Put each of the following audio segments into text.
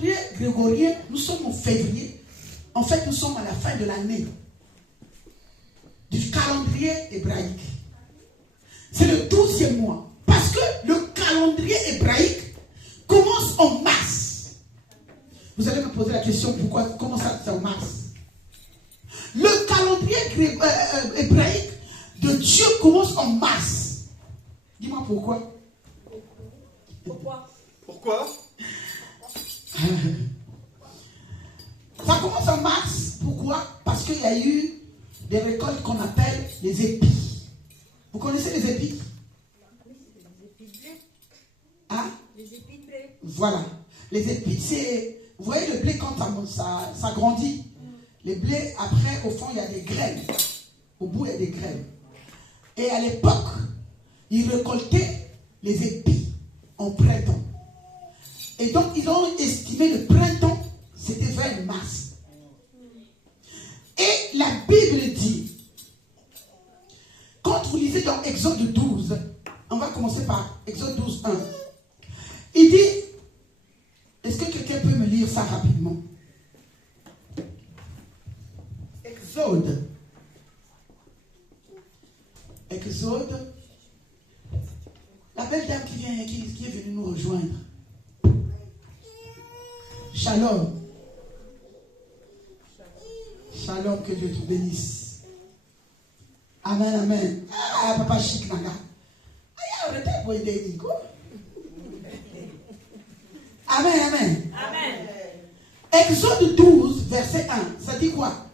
calendrier grégorien, nous sommes en février. En fait, nous sommes à la fin de l'année du calendrier hébraïque. C'est le 12e mois. Parce que le calendrier hébraïque commence en mars. Vous allez me poser la question, comment ça c'est en mars? Le calendrier hébraïque de Dieu commence en mars. Dis-moi pourquoi. Pourquoi? Ça commence en mars. Pourquoi? Parce qu'il y a eu des récoltes qu'on appelle les épis. Vous connaissez les épis? Hein? Les épis de blé. Voilà. Les épis, c'est... Vous voyez le blé quand ça grandit. Les blés, après, au fond, il y a des graines. Au bout, il y a des graines. Et à l'époque, ils récoltaient les épis en printemps. Et donc, ils ont estimé le printemps, c'était vers mars. Et la Bible dit, quand vous lisez dans Exode 12, on va commencer par Exode 12, 1. Il dit, est-ce que quelqu'un peut me lire ça rapidement? Exode. La belle dame qui est venue nous rejoindre. Shalom. Shalom, que Dieu te bénisse. Amen, amen. Ah, papa chic, naga. Arrêtez pour aider Nico. Amen, amen. Amen. Exode 12, verset 1. Ça dit quoi?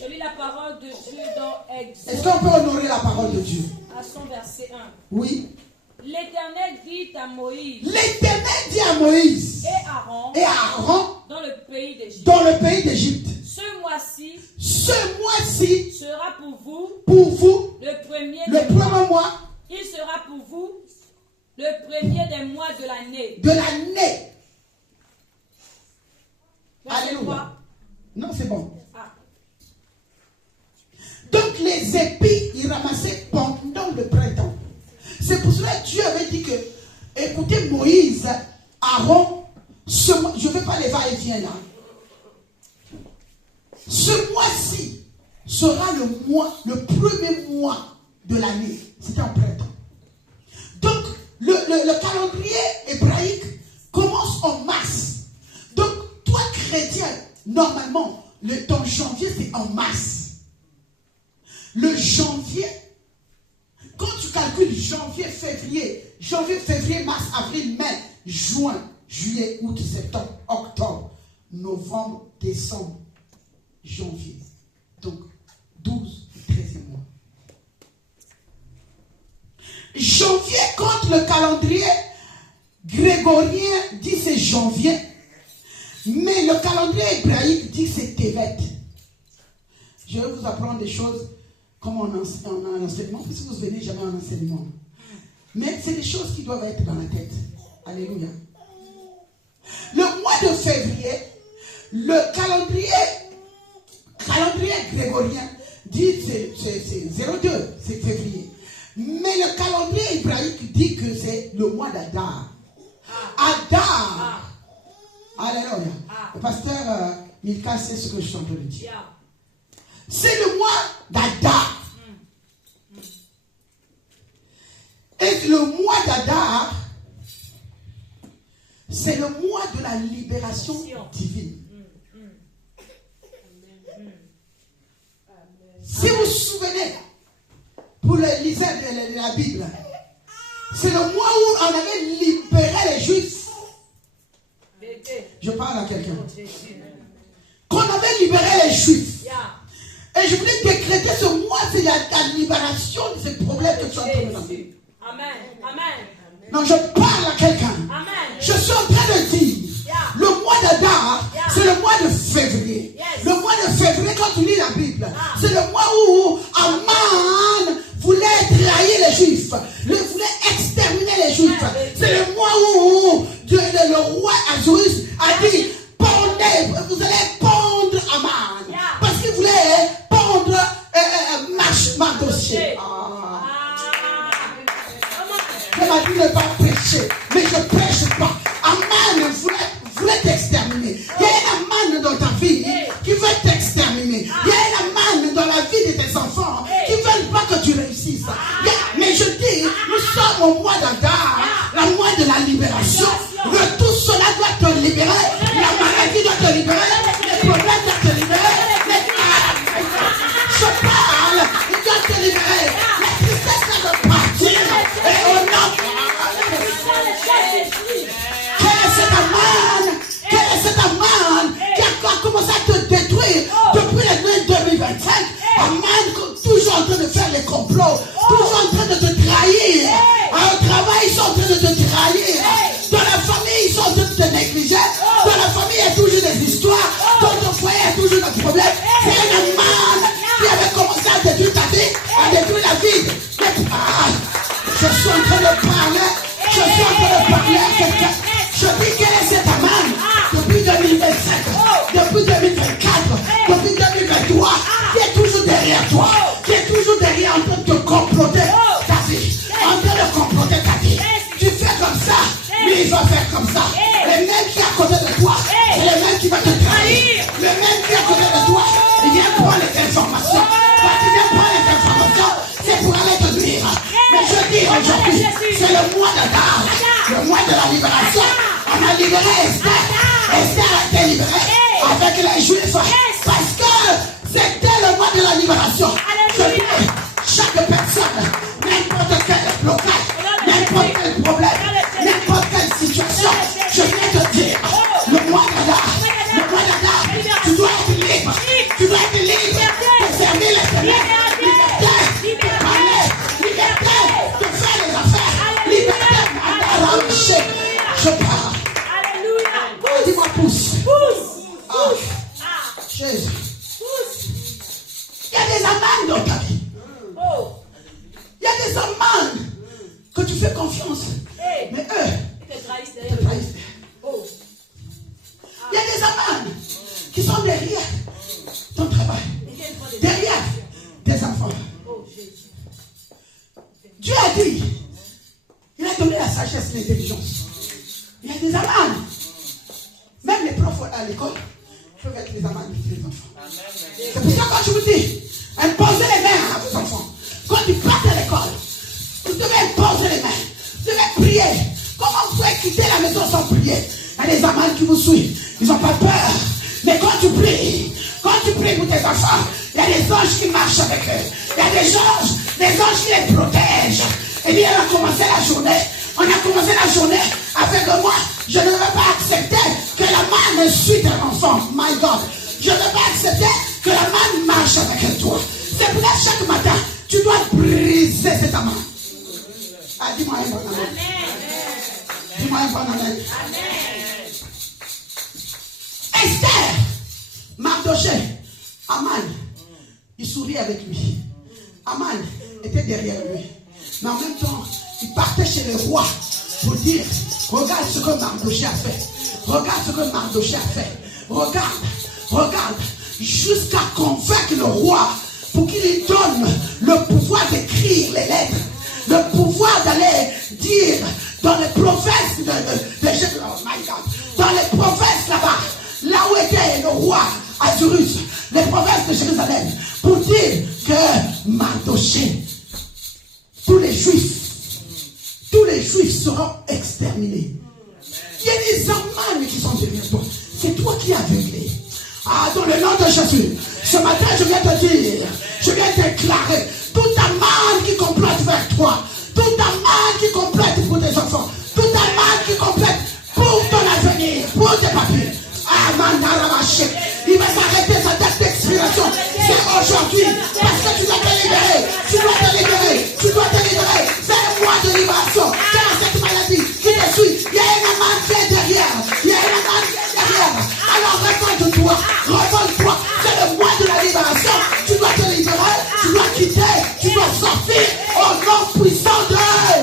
Je lis la parole de Dieu dans Exode. Est-ce qu'on peut honorer la parole de Dieu? À son verset 1. Oui. L'Éternel dit à Moïse. L'Éternel dit à Moïse Et Aaron. Dans le pays d'Égypte. Dans le pays d'Égypte. Ce mois-ci. Sera pour vous. Le premier mois. Il sera pour vous le premier des mois de l'année. Alléluia. Non, c'est bon. Ah. Donc les épis, ils ramassaient pendant le printemps. C'est pour cela que Dieu avait dit que, écoutez Moïse, Aaron, je ne vais pas les va-et-vient là. Ce mois-ci sera le premier mois de l'année. C'était en printemps. Donc, le calendrier hébraïque commence en mars. Donc, toi chrétien, normalement, ton janvier c'est en mars. Le janvier, quand tu calcules janvier, février, mars, avril, mai, juin, juillet, août, septembre, octobre, novembre, décembre, janvier. Donc, 12, 13e mois. Janvier, quand le calendrier grégorien dit c'est janvier, mais le calendrier hébraïque dit c'est Tevet. Je vais vous apprendre des choses comme en enseignement, puisque vous ne venez jamais en enseignement. Mais c'est des choses qui doivent être dans la tête. Alléluia. Le mois de février, le calendrier grégorien dit c'est 02, c'est février. Mais le calendrier hébraïque dit que c'est le mois d'Adar. Adar. Alléluia. Le pasteur Milka sait ce que je suis en train de dire. C'est le mois d'Adar. Et le mois d'Adar, c'est le mois de la libération divine. Si vous vous souvenez, pour le liseur de la Bible, c'est le mois où on avait libéré les Juifs. Je parle à quelqu'un. Qu'on avait libéré les Juifs. Et je voulais décréter ce mois, c'est la libération de ces problèmes que tu as en train de vivre. Amen. Amen. Non, je parle à quelqu'un. Je suis en train de dire, le mois d'Adar, c'est le mois de février. Le mois de février, quand tu lis la Bible, c'est le mois où Aman voulait trahir les Juifs, voulait exterminer les Juifs. C'est le mois où le roi Azoïs a dit, vous allez pendre Aman. Parce qu'il voulait pendre Mardochée. Je m'a dit ne pas prêcher, mais je ne prêche pas. Aman voulait t'exterminer. sommes au mois d'Adar, le mois de la libération. Tout cela doit te libérer. La maladie doit te libérer. Les problèmes doivent te libérer. Je parle, il doit te libérer. La tristesse doit partir. Et au nom quel est cet amant qui a commencé à te détruire depuis l'année 2025? Amant toujours en train de faire les complots, toujours en train de te trahir. Au travail, ils sont en train de te trahir. Dans la famille, ils sont en train de te négliger. Dans la famille, il y a toujours des histoires. Dans ton foyer, il y a toujours des problèmes. C'est un amant qui avait commencé à détruire ta vie, à détruire la vie. Je suis en train de parler. Je suis en train de parler à quelqu'un. Je dis quel est cet amant depuis 2025, depuis 2024, depuis 2023, qui est toujours derrière toi, qui est toujours derrière en train de te comploter ta vie, en train de comploter ta vie. Tu fais comme ça, lui il va faire comme ça. Le même qui est à côté de toi, c'est le même qui va te trahir. Le même qui est à côté de toi, il vient prendre les informations. Quand il vient prendre les informations, c'est pour aller te nuire. Mais je dis aujourd'hui, c'est le mois d'Adar, le mois de la libération. On a libéré Esther. Esther a été libérée avec les Juifs parce que c'était le mois de la libération. Je dis, chaque personne, n'importe quel blocage, n'importe quel problème, n'importe quelle situation, je viens te dire, le mois d'Adar, tu dois être libre. Tu dois être libre de servir l'Éternel. Liberté de parler, liberté de faire les affaires, liberté d'arranger. Je parle. Alléluia. Dis-moi pousse. Jésus. Il y a des amendes dans ta vie. Il y a des amendes que tu fais confiance. Mais eux, ils te trahissent. Il y a des amendes qui sont derrière ton travail. Derrière tes enfants. Dieu a dit, il a donné la sagesse et l'intelligence. Il y a des amendes. Même les profs à l'école peuvent être les amendes des enfants. C'est pour ça que quand je vous dis, imposez les mains à vos enfants. Quand ils partent à l'école, vous devez imposer les mains. Vous devez prier. Comment vous pouvez quitter la maison sans prier? Il y a des amendes qui vous suivent. Ils n'ont pas peur. Mais quand tu pries pour tes enfants, il y a des anges qui marchent avec eux. Il y a des anges qui les protègent. Et bien, on a commencé la journée avec moi. Je ne vais pas accepter que la main me suive un enfant. My God. Je ne vais pas accepter que la main marche avec toi. C'est pour ça que chaque matin, tu dois briser cette main. Ah, dis-moi un bon amen. Dis-moi un bon amen. Esther, Mardoché, Aman, il sourit avec lui. Aman était derrière lui. Mais en même temps, il partait chez le roi pour dire, regarde ce que Mardoché a fait. Regarde ce que Mardoché a fait. Regarde. Jusqu'à convaincre le roi pour qu'il lui donne le pouvoir d'écrire les lettres. Le pouvoir d'aller dire dans les provinces de Jérusalem. Oh my God. Dans les provinces là-bas, là où était le roi Azurus, les provinces de Jérusalem, pour dire que Mardoché, tous les Juifs seront exterminés. Il y a des amendes qui sont derrière toi. C'est toi qui as aveuglé. Ah, dans le nom de Jésus, ce matin, je viens te dire, je viens déclarer, toute amende qui complote vers toi, toute amende qui complète pour tes enfants, toute amende qui complète pour ton avenir, pour tes papiers. Ah, Mandaramaché, il va s'arrêter sa date d'expiration. C'est aujourd'hui, parce que tu dois te libérer, C'est le mois de libération. Car cette maladie qui te suit, il y a une amende qui est derrière. Alors révolte-toi. C'est le mois de la libération. Tu dois te libérer, tu dois quitter, tu dois sortir au nom puissant de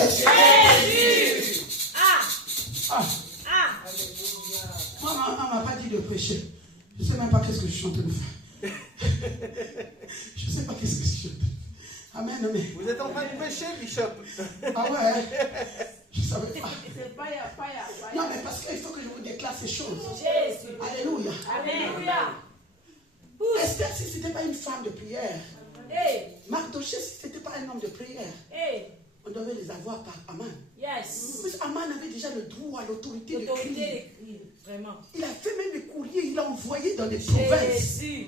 Jésus. Moi, on m'a pas dit de prêcher. Je ne sais même pas qu'est-ce que je suis en train de faire. Je ne sais pas qu'est-ce que je suis en train de faire. Amen. Vous êtes en train de prêcher, Bishop? Ah ouais. Je savais pas. Non, mais parce qu'il faut que je vous déclare ces choses. Jésus. Alléluia. Alléluia. Esther, si ce n'était pas une femme de prière. Mardoché, si ce n'était pas un homme de prière. On devait les avoir par Aman. Yes. Parce qu'Aman avait déjà le droit, l'autorité de L'autorité crier. d'écrire, vraiment. Il a fait même des courriers, il a envoyé dans des provinces. Jésus.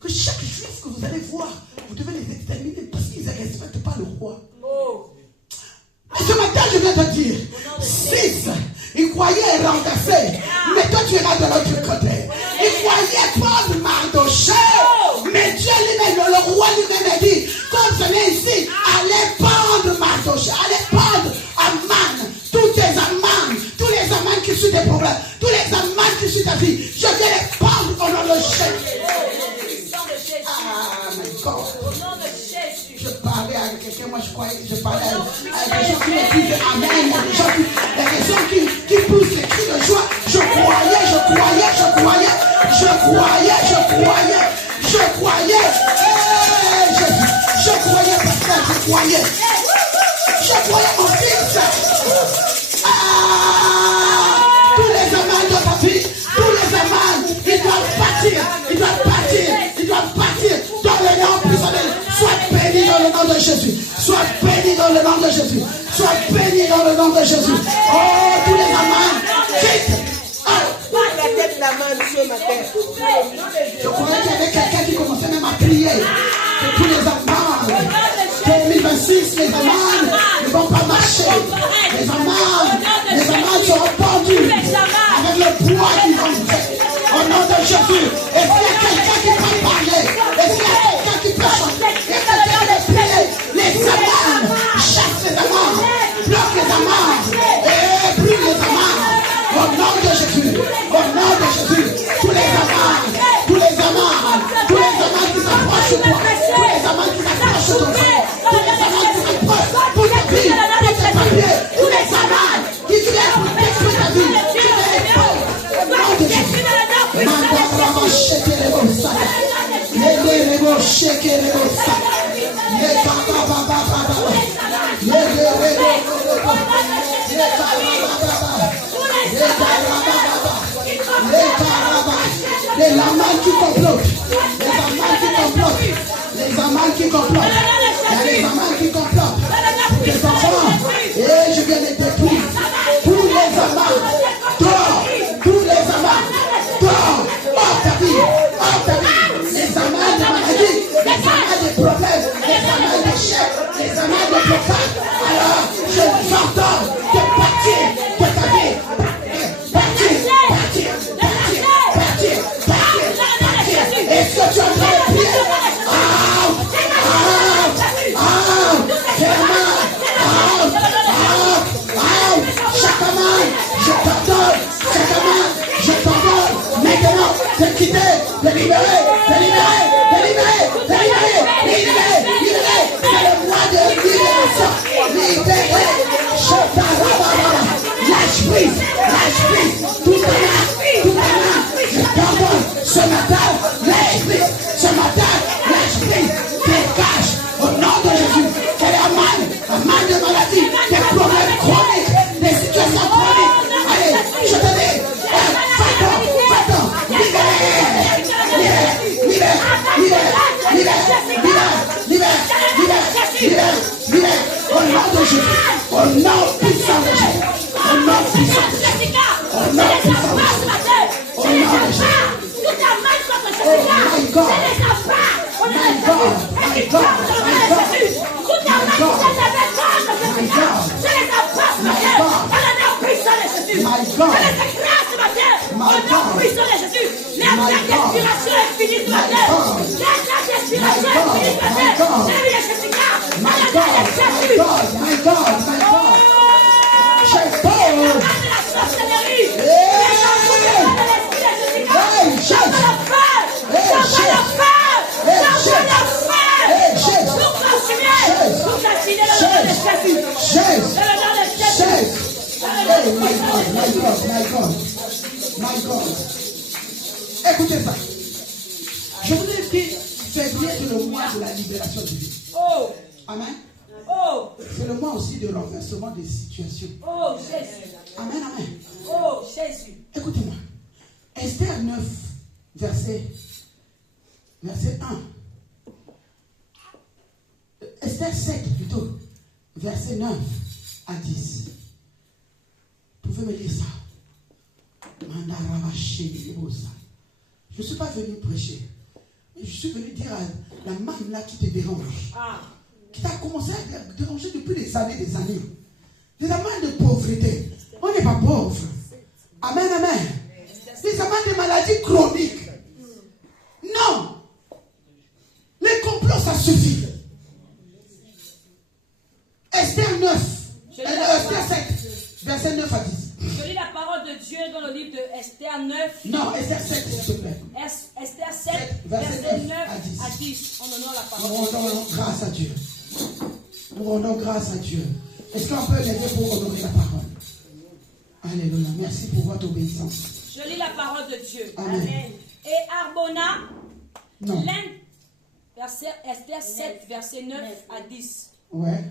Que chaque juif que vous allez voir, vous devez les exterminer parce qu'ils ne respectent pas le roi. Oh. Et ce matin, je viens te dire, 6, ils croyaient renverser, mais toi tu iras de l'autre côté. Ils croyaient prendre Mardochée, mais Dieu lui-même, le roi lui-même a dit, comme ce n'est ici, allez prendre Mardochée, allez prendre Aman, tous tes Amans, tous les Amans qui sont des problèmes, tous les Amans qui sont ta vie, je viens les prendre au nom de Jésus. Ah, my God. Au nom de Jésus. Je parlais avec quelqu'un, moi je parlais avec des gens qui me disaient Amen, il y a des gens qui poussent des cris de joie. Je croyais. Hey, Jésus, je croyais, pasteur, je croyais. Je croyais mon fils. Tous les amants de ta vie, tous les amants, ils doivent partir dans le nom emprisonné. Sois béni dans le nom de Jésus. Sois béni dans le nom de Jésus. Sois béni dans le nom de Jésus. Oh, tous les amants, quitte. La tête la main ce matin. Je croyais qu'il y avait quelqu'un qui commençait même à prier. Que tous les amants, 2026, les amants ne vont pas marcher. Les amants seront pendus avec le poids qu'ils vont faire. Au nom de Jésus. Est-ce qu'il y a quelqu'un qui peut parler? Est-ce qu'il y a quelqu'un qui peut chanter? Est-ce qu'il y a quelqu'un qui peut prier? Les amants, chasse les amants, bloque les amants, et brûle les amants. Au nom de Jésus, tous les amants qui s'approchent de toi, tous les amants qui s'approchent de toi, tous les amants qui s'approchent pour ta vie, pour tes papiers, tous les amants qui viennent pour détruire ta vie, tu les épaules. Au nom de Jésus. Les amants qui complotent, les amants qui complotent, les enfants, et je viens les détruire. Tous les amants, dehors, hors ta vie, les amants de maladie, les amants de problèmes, les amants d'échecs, les amants de blocages. Alors, je vous ordonne de partir de ta vie. Est-ce que tu as envie de prier? Chaque amant, je t'ordonne maintenant de quitter, de libérer. C'est le mois de libération. Libérer. Lâche prise. Tout amant, je t'ordonne ce matin, lâche prise. Dégage au nom de Jésus. C'est amant de maladie, des problèmes chroniques, des situations chroniques. Allez, je te dis, va-t'en, libère, au nom de Jésus, au nom puissant de Jésus, au nom puissant de Jésus, au nom puissant de Jésus, au nom de Jésus. Oh my God, my God. Écoutez ça. Je vous ai dit, février, c'est le mois de la libération divine. Oh. Amen. Oh. C'est le mois aussi de renversement des situations. Oh, Jésus. Amen. Oh, Jésus. Écoutez-moi. Esther 9, verset 1. Esther 7 plutôt, verset 9 à 10. Vous pouvez me lire ça? Je ne suis pas venu prêcher. Je suis venu dire à la manne là qui te dérange. Qui t'a commencé à déranger depuis des années. Des amants de pauvreté. On n'est pas pauvre. Amen, amen. Des amants de maladies chroniques. Non. Les complots, ça suffit. Esther 9. Esther 7. Verset 9 à 10. Je lis la parole de Dieu dans le livre de Esther 9. Non, Esther 7, s'il te plaît. Esther 7, verset 9 à 10. En honneur la parole. Nous rendons grâce à Dieu. Nous rendons grâce à Dieu. Est-ce qu'on peut l'aider pour honorer la parole? Alléluia. Merci pour votre obéissance. Je lis la parole de Dieu. Amen. Et Arbona, Non. Esther 7, verset 9 à 10. Ouais.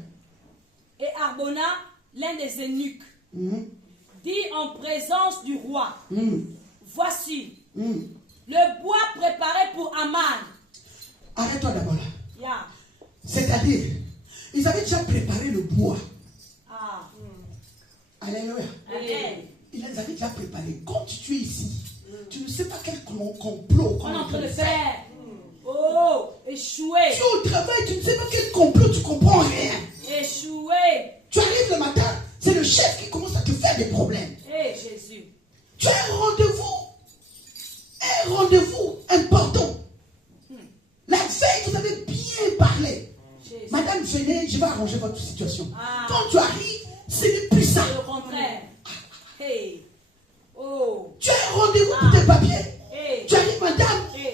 Et Arbona, l'un des eunuques, dit en présence du roi, voici le bois préparé pour Aman. Arrête-toi d'abord là. Yeah. C'est-à-dire, ils avaient déjà préparé le bois. Alléluia. Amen. Ils les avaient déjà préparé. Quand tu es ici, tu ne sais pas quel complot On est en train de faire. Oh, échoué. Tu es au travail, tu ne sais pas quel complot, tu ne comprends rien. Échoué. Tu arrives le matin, c'est le chef qui commence à te faire des problèmes. Eh Jésus. Tu as un rendez-vous important. La veille, vous avez bien parlé. Jésus. Madame, venez, je vais arranger votre situation. Quand tu arrives, ce n'est plus ça. C'est le contraire. Hey. Oh. Tu as un rendez-vous pour tes papiers. Hey. Tu arrives, madame. Hey.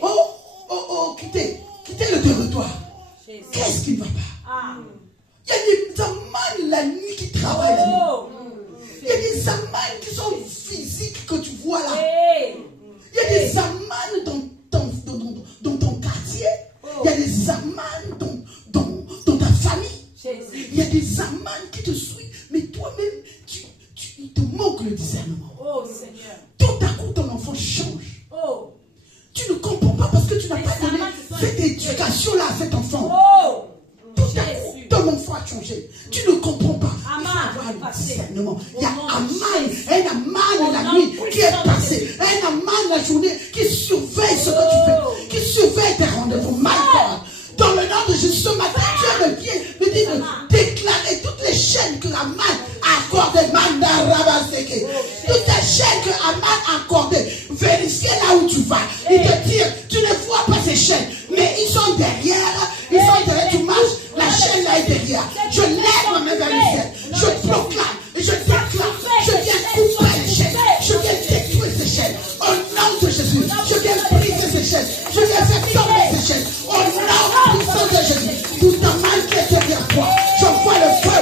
Quittez le territoire. Jésus. Qu'est-ce qui ne va pas? Il y a des amants la nuit qui travaillent la nuit. Il y a des amants qui sont physiques que tu vois là. Hey. Il y a des amants dans ton quartier. Il y a des amants dans ta famille. Jésus. Il y a des amants qui te suivent. Mais toi-même, il te manque le discernement. Oh Seigneur. Tout à coup, ton enfant change. Oh. Tu ne comprends pas parce que tu n'as Les pas donné amants se sont cette éducation-là à cet enfant. Oh. Tout à coup, ton enfant a changé. Tu ne comprends pas. Il faut Aman avoir le passé. discernement. Il y a Au nom de un Jésus. aman Au la nom nuit qui est puissant de passé. Jésus. Un aman la journée qui surveille ce que tu fais. Qui surveille tes rendez-vous. My God. Dans le nom de Jésus, ce matin, Dieu me vient me dit de déclarer toutes les chaînes que Aman a accordées. Toutes les chaînes que Aman a accordées. Vérifiez là où tu vas. Il te dit, tu ne vois pas ces chaînes, mais ils sont derrière. Ils sont derrière. Tu marches, la chaîne là est derrière. Je lève ma main vers le ciel. Je proclame et je déclare. Je viens couper les chaînes. Je viens détruire ces chaînes. Au nom de Jésus, je viens briser ces chaînes. Je viens faire tomber ces chaînes. Au nom puissant de Jésus, tout un mal qui est derrière toi, j'envoie le feu,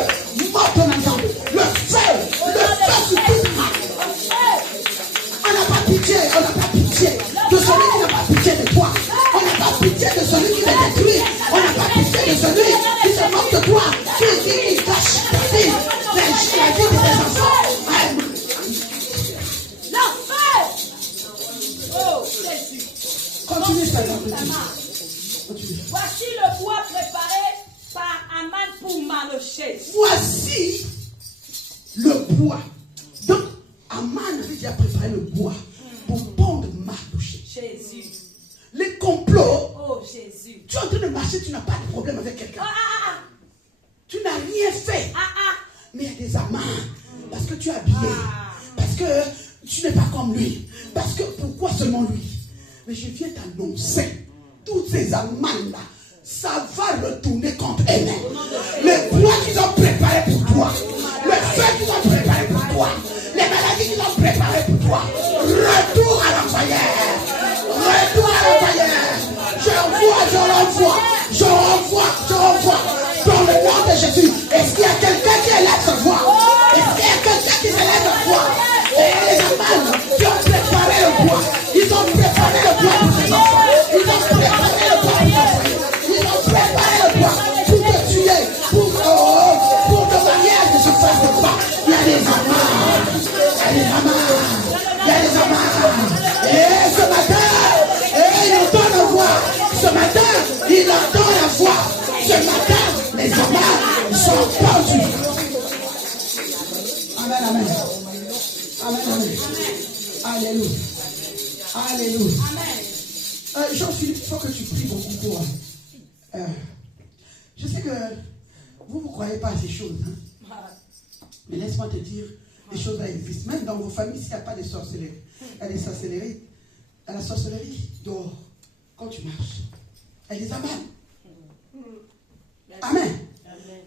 mort ton ensemble, le feu sur toute mal. On n'a pas pitié de celui qui n'a pas pitié de toi. On n'a pas pitié de celui qui te détruit. On n'a pas pitié de celui qui se moque de toi, qui cache ta vie, la vie de tes enfants. Oh Jésus. Continue ça, continue. Voici le bois préparé par Aman pour Mardochée. Voici le bois. Donc, Aman avait déjà préparé le bois pour pondre Mardochée. Jésus. Les complots. Oh Jésus. Tu es en train de marcher, tu n'as pas de problème avec quelqu'un. Tu n'as rien fait. Mais il y a des amants. Parce que tu es habillé. Parce que tu n'es pas comme lui. Parce que pourquoi seulement lui? Mais je viens t'annoncer. Toutes ces amants-là, ça va retourner contre elles-mêmes. Le bois qu'ils ont préparé pour toi, le feu qu'ils ont préparé pour toi, les maladies qu'ils ont préparées pour toi, retour à l'envoyeur. Retour à l'envoyeur. Je renvoie. Dans le nom de Jésus. Est-ce qu'il y a quelqu'un qui élève sa voix? Est-ce qu'il y a quelqu'un qui s'élève sa voix? Et les amants qui ont préparé le bois, ils ont préparé le bois pour tes enfants. Ils ont préparé le bois pour tes enfants. Ils ont préparé le bois pour te tuer, pour que le mariage ne se fasse pas. Il y a des amants. Et ce matin, il entend la voix. Ce matin, il entend la voix. Ce matin, les amants sont perdus. Amen, amen. Amen, amen. Alléluia. Alléluia. Jean-Philippe, il faut que tu pries beaucoup pour... je sais que vous ne croyez pas à ces choses. Hein? Mais laisse-moi te dire, les choses-là existent. Même dans vos familles, s'il n'y a pas de sorcellerie, il y a des sorcelleries. À la sorcellerie, dehors, quand tu marches, il y a des amants. Amen.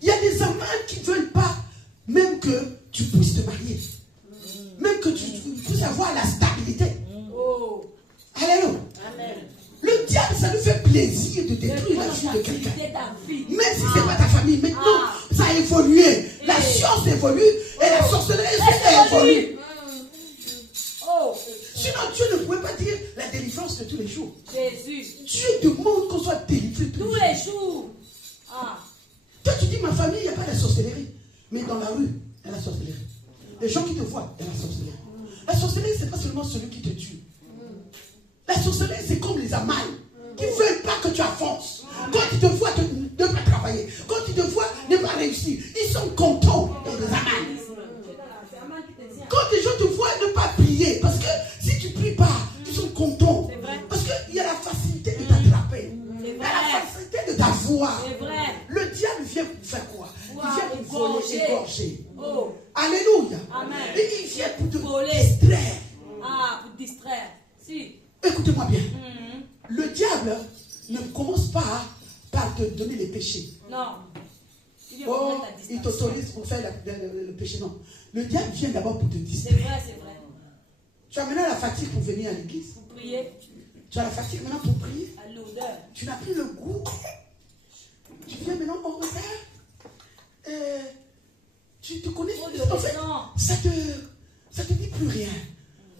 Il y a des amants qui ne veulent pas même que tu puisses te marier. Même que tu puisses avoir la stabilité. Alléluia. Le diable, ça lui fait plaisir de détruire la vie de quelqu'un. Même si ce n'est pas ta famille. Maintenant, ça a évolué. La science évolue et la sorcellerie évolue. Sinon, Dieu ne pouvait pas dire la délivrance de tous les jours. Jésus. Dieu demande qu'on soit délivré tous les jours. Toi, tu dis, ma famille, il n'y a pas de sorcellerie. Mais dans la rue, il y a la sorcellerie. Les gens qui te voient, il y a la sorcellerie. La sorcellerie, ce n'est pas seulement celui qui te tue. La sorcellerie, c'est comme les amants qui ne veulent pas que tu avances. Quand ils te voient ne pas travailler, quand ils te voient ne pas réussir, ils sont contents des amants. Quand les gens te voient ne pas prier, parce que si tu ne pries pas, ils sont contents. Parce qu'il y a la facilité de t'attraper. Il y a la facilité de t'avoir. Le diable vient pour faire quoi? Il vient pour voler, égorger. Alléluia. Amen. Et il vient pour te distraire. Pour distraire. Si. Écoutez-moi bien. Le diable ne commence pas par te donner les péchés. Non. Il t'autorise pour faire le péché. Non. Le diable vient d'abord pour te distraire. C'est vrai, c'est vrai. Tu as maintenant la fatigue pour venir à l'église. Pour prier. Tu as la fatigue maintenant pour prier. À l'odeur. Tu n'as plus le goût. Tu viens maintenant au retard. Tu te connais. En fait, ça te dit plus rien.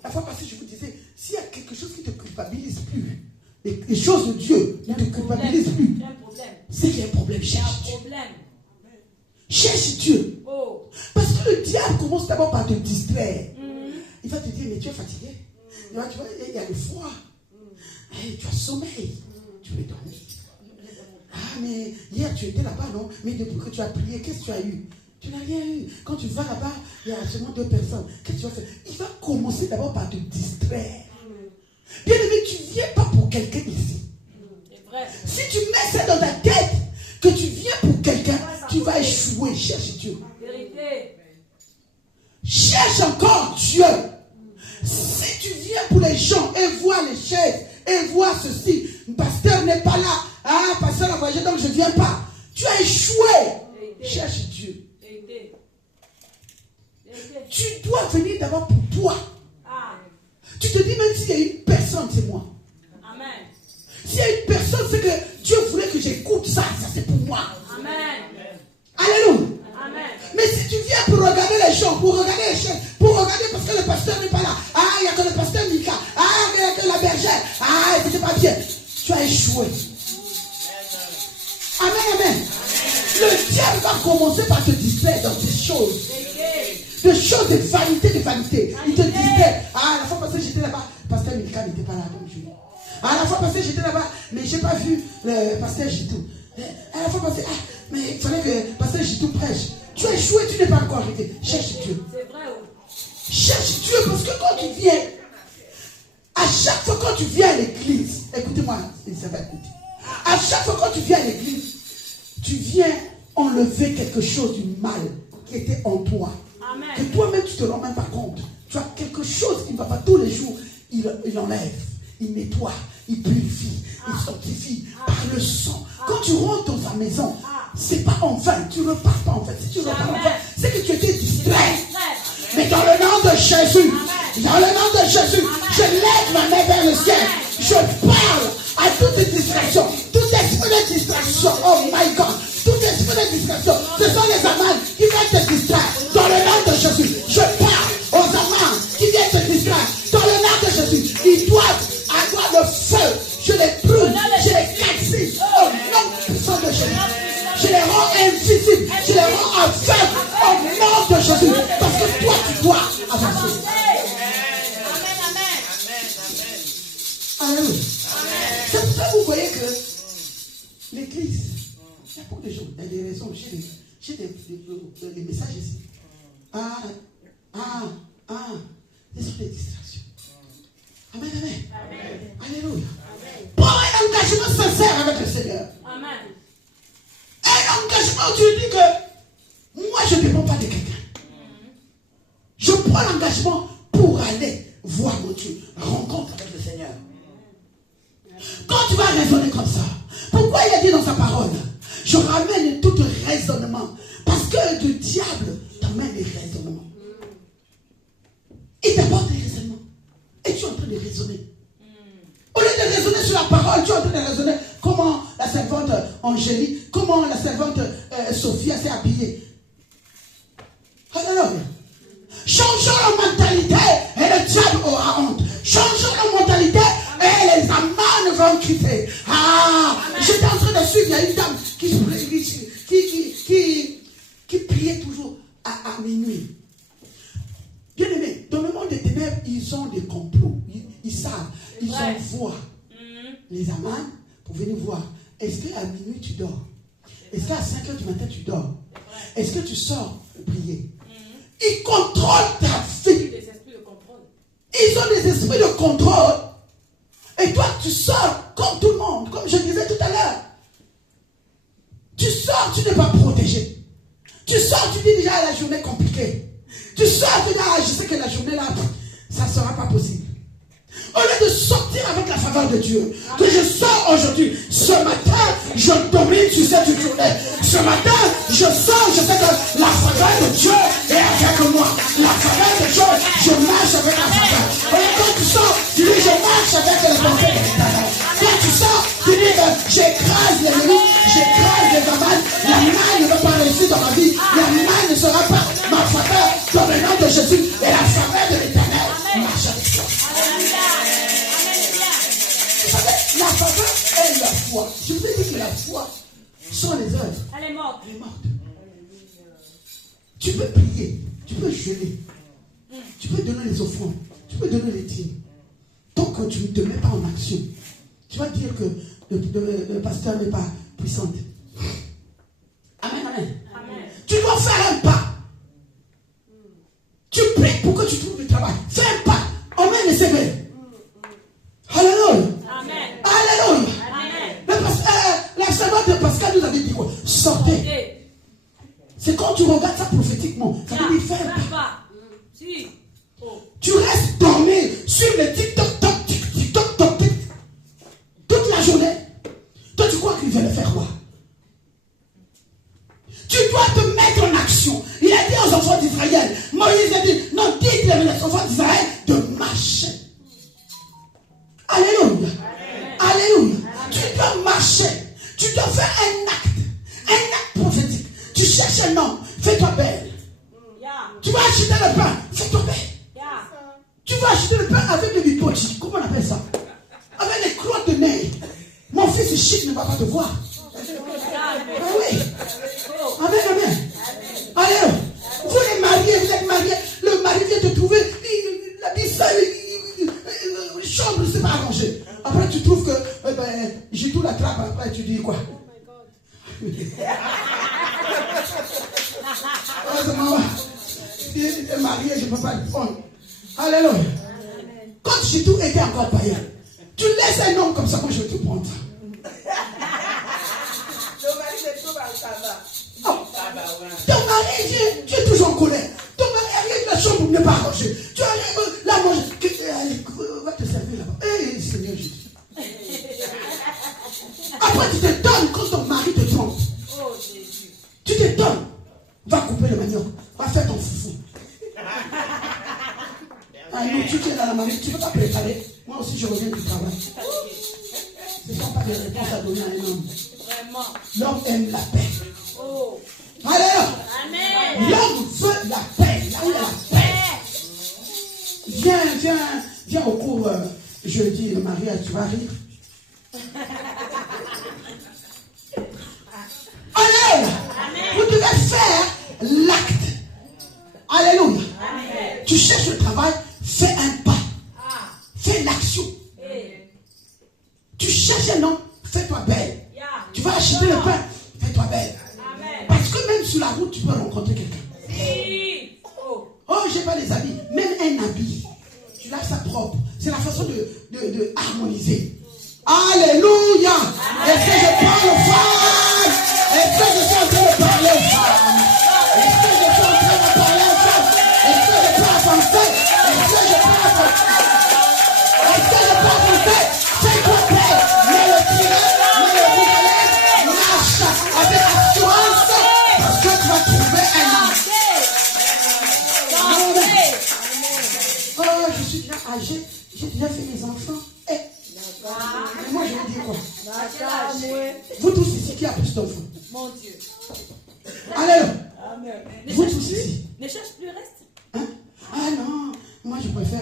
La fois passée, je vous disais, s'il y a quelque chose qui ne te culpabilise plus, les choses de Dieu ne te culpabilisent plus, c'est qu'il y a un problème. Cherche Dieu. Cherche Dieu. Parce que le diable commence d'abord par te distraire. Il va te dire, mais tu es fatigué. Tu vois, il y a le froid. Tu as sommeil. Tu veux dormir. Mais hier tu étais là-bas, non? Mais depuis que tu as prié, qu'est-ce que tu as eu? Tu n'as rien eu. Quand tu vas là-bas, il y a seulement 2 personnes. Qu'est-ce que tu vas faire? Il va commencer d'abord par te distraire. Bien aimé, tu ne viens pas pour quelqu'un ici. Si tu mets ça dans ta tête, que tu viens pour quelqu'un, tu vas échouer. Cherche Dieu. Cherche encore Dieu. Si tu viens pour les gens et vois les chaises et vois ceci, pasteur n'est pas là. Pasteur a voyagé donc je ne viens pas. Tu as échoué. Cherche Dieu. Tu dois venir d'abord pour toi. Tu te dis même s'il y a une personne, c'est moi. Amen. S'il y a une personne, c'est que Dieu voulait que j'écoute ça. Ça c'est pour moi. Amen. Alléluia. Amen. Mais si tu viens pour regarder les gens, pour regarder les chaînes, pour regarder parce que le pasteur n'est pas là. Il n'y a que le pasteur Mika. Il n'y a que la bergère. C'est pas bien. Tu as échoué. Amen, amen. Le diable va commencer par te distraire dans des choses. Des choses de vanité, de vanité. Il te distrait. La fois passée, j'étais là-bas. Pasteur Mika n'était pas là comme je. La fois passée, j'étais là-bas, mais je n'ai pas vu le pasteur Jitou. La fois passée, mais il fallait que pasteur Jitou prêche. Tu as échoué, tu n'es pas encore arrivé. Cherche Dieu. C'est vrai. Cherche Dieu parce que quand tu viens, à chaque fois quand tu viens à l'église, écoutez-moi, Elisabeth, écoutez. À chaque fois quand tu viens à l'église, tu viens enlever quelque chose du mal qui était en toi. Amen. Que toi-même tu te rends même pas compte. Tu as quelque chose qui ne va pas tous les jours. Il enlève, il nettoie, il purifie, il sanctifie par le sang. Quand tu rentres dans ta maison, c'est pas en vain. Tu ne repars pas en vain. Si tu repars en vain, c'est que tu étais distrait. Mais dans le nom de Jésus, dans le nom de Jésus, je lève ma main vers le ciel. Je parle à toute distraction, tout esprit de distraction. Oh my God, tout esprit de distraction. Ce sont les amants qui viennent te distraire. Dans le nom de Jésus, je parle aux amants qui viennent te distraire. Dans le nom de Jésus, ils doivent avoir le feu. Je les brûle, je les calcine. Au nom puissant de Jésus, je les rends invisibles, je les rends aveugles. Au nom de Jésus, parce que toi tu dois avancer. Alléluia. C'est pour ça que vous voyez que l'église, il y a beaucoup de gens, il y a des raisons, j'ai des messages ici. prends l'engagement pour aller voir mon Dieu. Rencontre avec le Seigneur. Quand tu vas raisonner comme ça, pourquoi il a dit dans sa parole, je ramène tout raisonnement. Parce que le diable t'amène les raisonnements. Il t'apporte des raisonnements. Et tu es en train de raisonner. Au lieu de raisonner sur la parole, tu es en train de raisonner comment la servante Angélique, comment la servante Sophia s'est habillée. Alléluia. Changeons la mentalité et le diable aura honte. Changeons la mentalité et les amants vont quitter. Ah, j'étais en train de suivre, il y a une dame qui priait toujours à minuit. Bien aimé, dans le monde des ténèbres, ils ont des complots. Ils savent, ils envoient les amants pour venir voir. Est-ce qu'à minuit tu dors? Est-ce qu'à 5h du matin tu dors? Est-ce que tu sors pour prier? Ils contrôlent ta vie. Ils ont des esprits de contrôle. Et toi, tu sors comme tout le monde, comme je disais tout à l'heure. Tu sors, tu n'es pas protégé. Tu sors, tu dis déjà la journée compliquée. Tu sors, tu dis, je sais que la journée là, ça ne sera pas possible. Au lieu de sortir avec la faveur de Dieu, que je sors aujourd'hui, ce matin, je domine sur cette journée. Ce matin, je sors, je sais que la faveur de Dieu est avec moi. La faveur de Dieu, je marche avec la faveur. Au lieu quand tu sors, tu dis, je marche avec les pensées de l'Éternel. Quand tu sors, tu dis, j'écrase l'ennemi, j'écrase les amants. La main ne va pas réussir dans ma vie. La main ne sera pas ma faveur dans le nom de Jésus. Et la faveur de l'Éternel marche avec toi. La faveur est la foi. Je vous ai dit que la foi sans les œuvres. Elle est morte. Elle est morte. Tu peux prier, tu peux jeûner, tu peux donner les offrandes, tu peux donner les dîmes. Tant que tu ne te mets pas en action, tu vas dire que le pasteur n'est pas puissant. Amen, amen. Tu dois faire un pas. Tu pries pour que tu trouves du travail. Fais un pas. Amen et CV. Alléluia. Amen. Alléluia. La servante de Pascal nous avait dit quoi? Sortez. C'est quand tu regardes ça prophétiquement. Ça veut dire fais un pas. Tu restes dormir sur le TikTok, toute la journée. Toi, tu crois qu'il va le faire quoi? Tu dois te mettre en action. Il a dit aux enfants d'Israël, Moïse a dit, non, dites les enfants d'Israël de marcher. Alléluia. Alléluia. Tu dois marcher. Tu dois faire un acte prophétique. Tu cherches un homme, fais-toi belle. Tu vas acheter le pain, fais-toi belle. Tu vas acheter le pain avec le bipoti. Comment on appelle ça? Avec les crottes de nez. Mon fils chic ne va pas te voir. Ah oui. Amen, amen. Allez, vous les mariés, vous êtes mariés. Le mari vient te trouver. Il a dit ça. Chambre, c'est pas arrangé. Après, tu trouves que j'ai tout la trappe. Après, tu dis quoi? Il est marié, je ne peux pas le prendre. Alléluia. Quand j'ai tout était encore païen, tu laisses un homme comme ça, moi je vais tout prendre. Ton mari, tu es toujours en colère. Ton mari arrive, la chambre n'est pas arrangée. Tu arrives, là, manger. Va te servir là-bas. Hé, Seigneur Jésus. Après, tu te donnes quand ton mari te trompe. Tu te donnes. Va couper le manioc. Va faire ton foufou. Ah non, tu es dans la mamie, tu ne peux pas préparer. Moi aussi, je reviens du travail. Ce ne sont pas des réponses à donner à un homme. Vraiment. L'homme aime la paix. Oh. Alléluia. Amen. L'homme veut la paix. Là où il y a la paix. Viens au cours jeudi, le mariage, tu vas rire. Alléluia. Vous devez faire l'acte. Alléluia. Amen. Tu cherches le travail, fais un pas. Fais l'action. Tu cherches un homme, fais-toi belle. Tu vas acheter le pain, fais-toi belle. Amen. Parce que même sur la route, tu peux rencontrer quelqu'un. Si. Oh, j'ai pas les habits. Même un habit, tu laves ça propre. C'est la façon de harmoniser. Alléluia. Est-ce que je parle aux femmes? Est-ce que je suis en train de parler aux femmes? Est-ce que je suis en train de parler aux femmes? Est-ce que je fais suis déjà âgé, j'ai déjà fait mes enfants. Mais moi, je vous dis quoi? Vous tous ici, qui a plus d'enfants? Mon Dieu. Alléluia. Amen. Vous tous ici. Ne cherche plus, reste. Hein? Ah non, moi je préfère.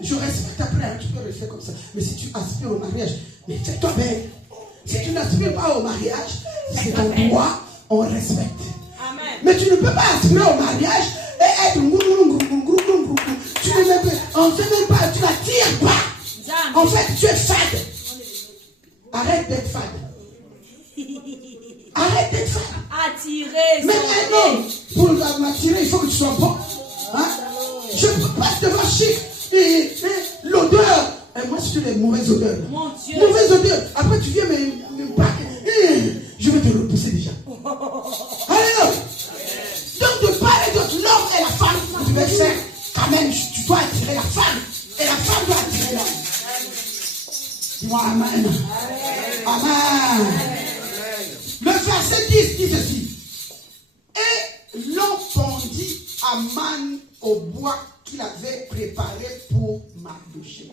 Je respecte après, hein, tu peux rester comme ça. Mais si tu aspires au mariage, mais fais-toi belle. Si tu n'aspires pas au mariage, c'est ton droit, on respecte. Amen. Mais tu ne peux pas aspirer au mariage et être tu ne le peux. On ne sait même pas, tu n'attires pas. En fait, tu es fade. Arrête d'être fade. Arrête d'être fade. Attirer. Mais un homme, pour m'attirer, il faut que tu sois bon. Hein? Je peux pas devant chic et l'odeur. Et moi, c'est les mauvaises odeurs. Mon Dieu. Mauvaise odeur. Après, tu viens me parler. Je vais te repousser déjà. Alléluia. Donc, de part et d'autre, l'homme et la femme, tu veux faire quand même, tu dois attirer la femme. Et la femme doit attirer l'homme. Dis-moi amen. Amen. Le verset 10 dit ceci. Et l'on pendit Aman au bois qu'il avait préparé pour Mardochée.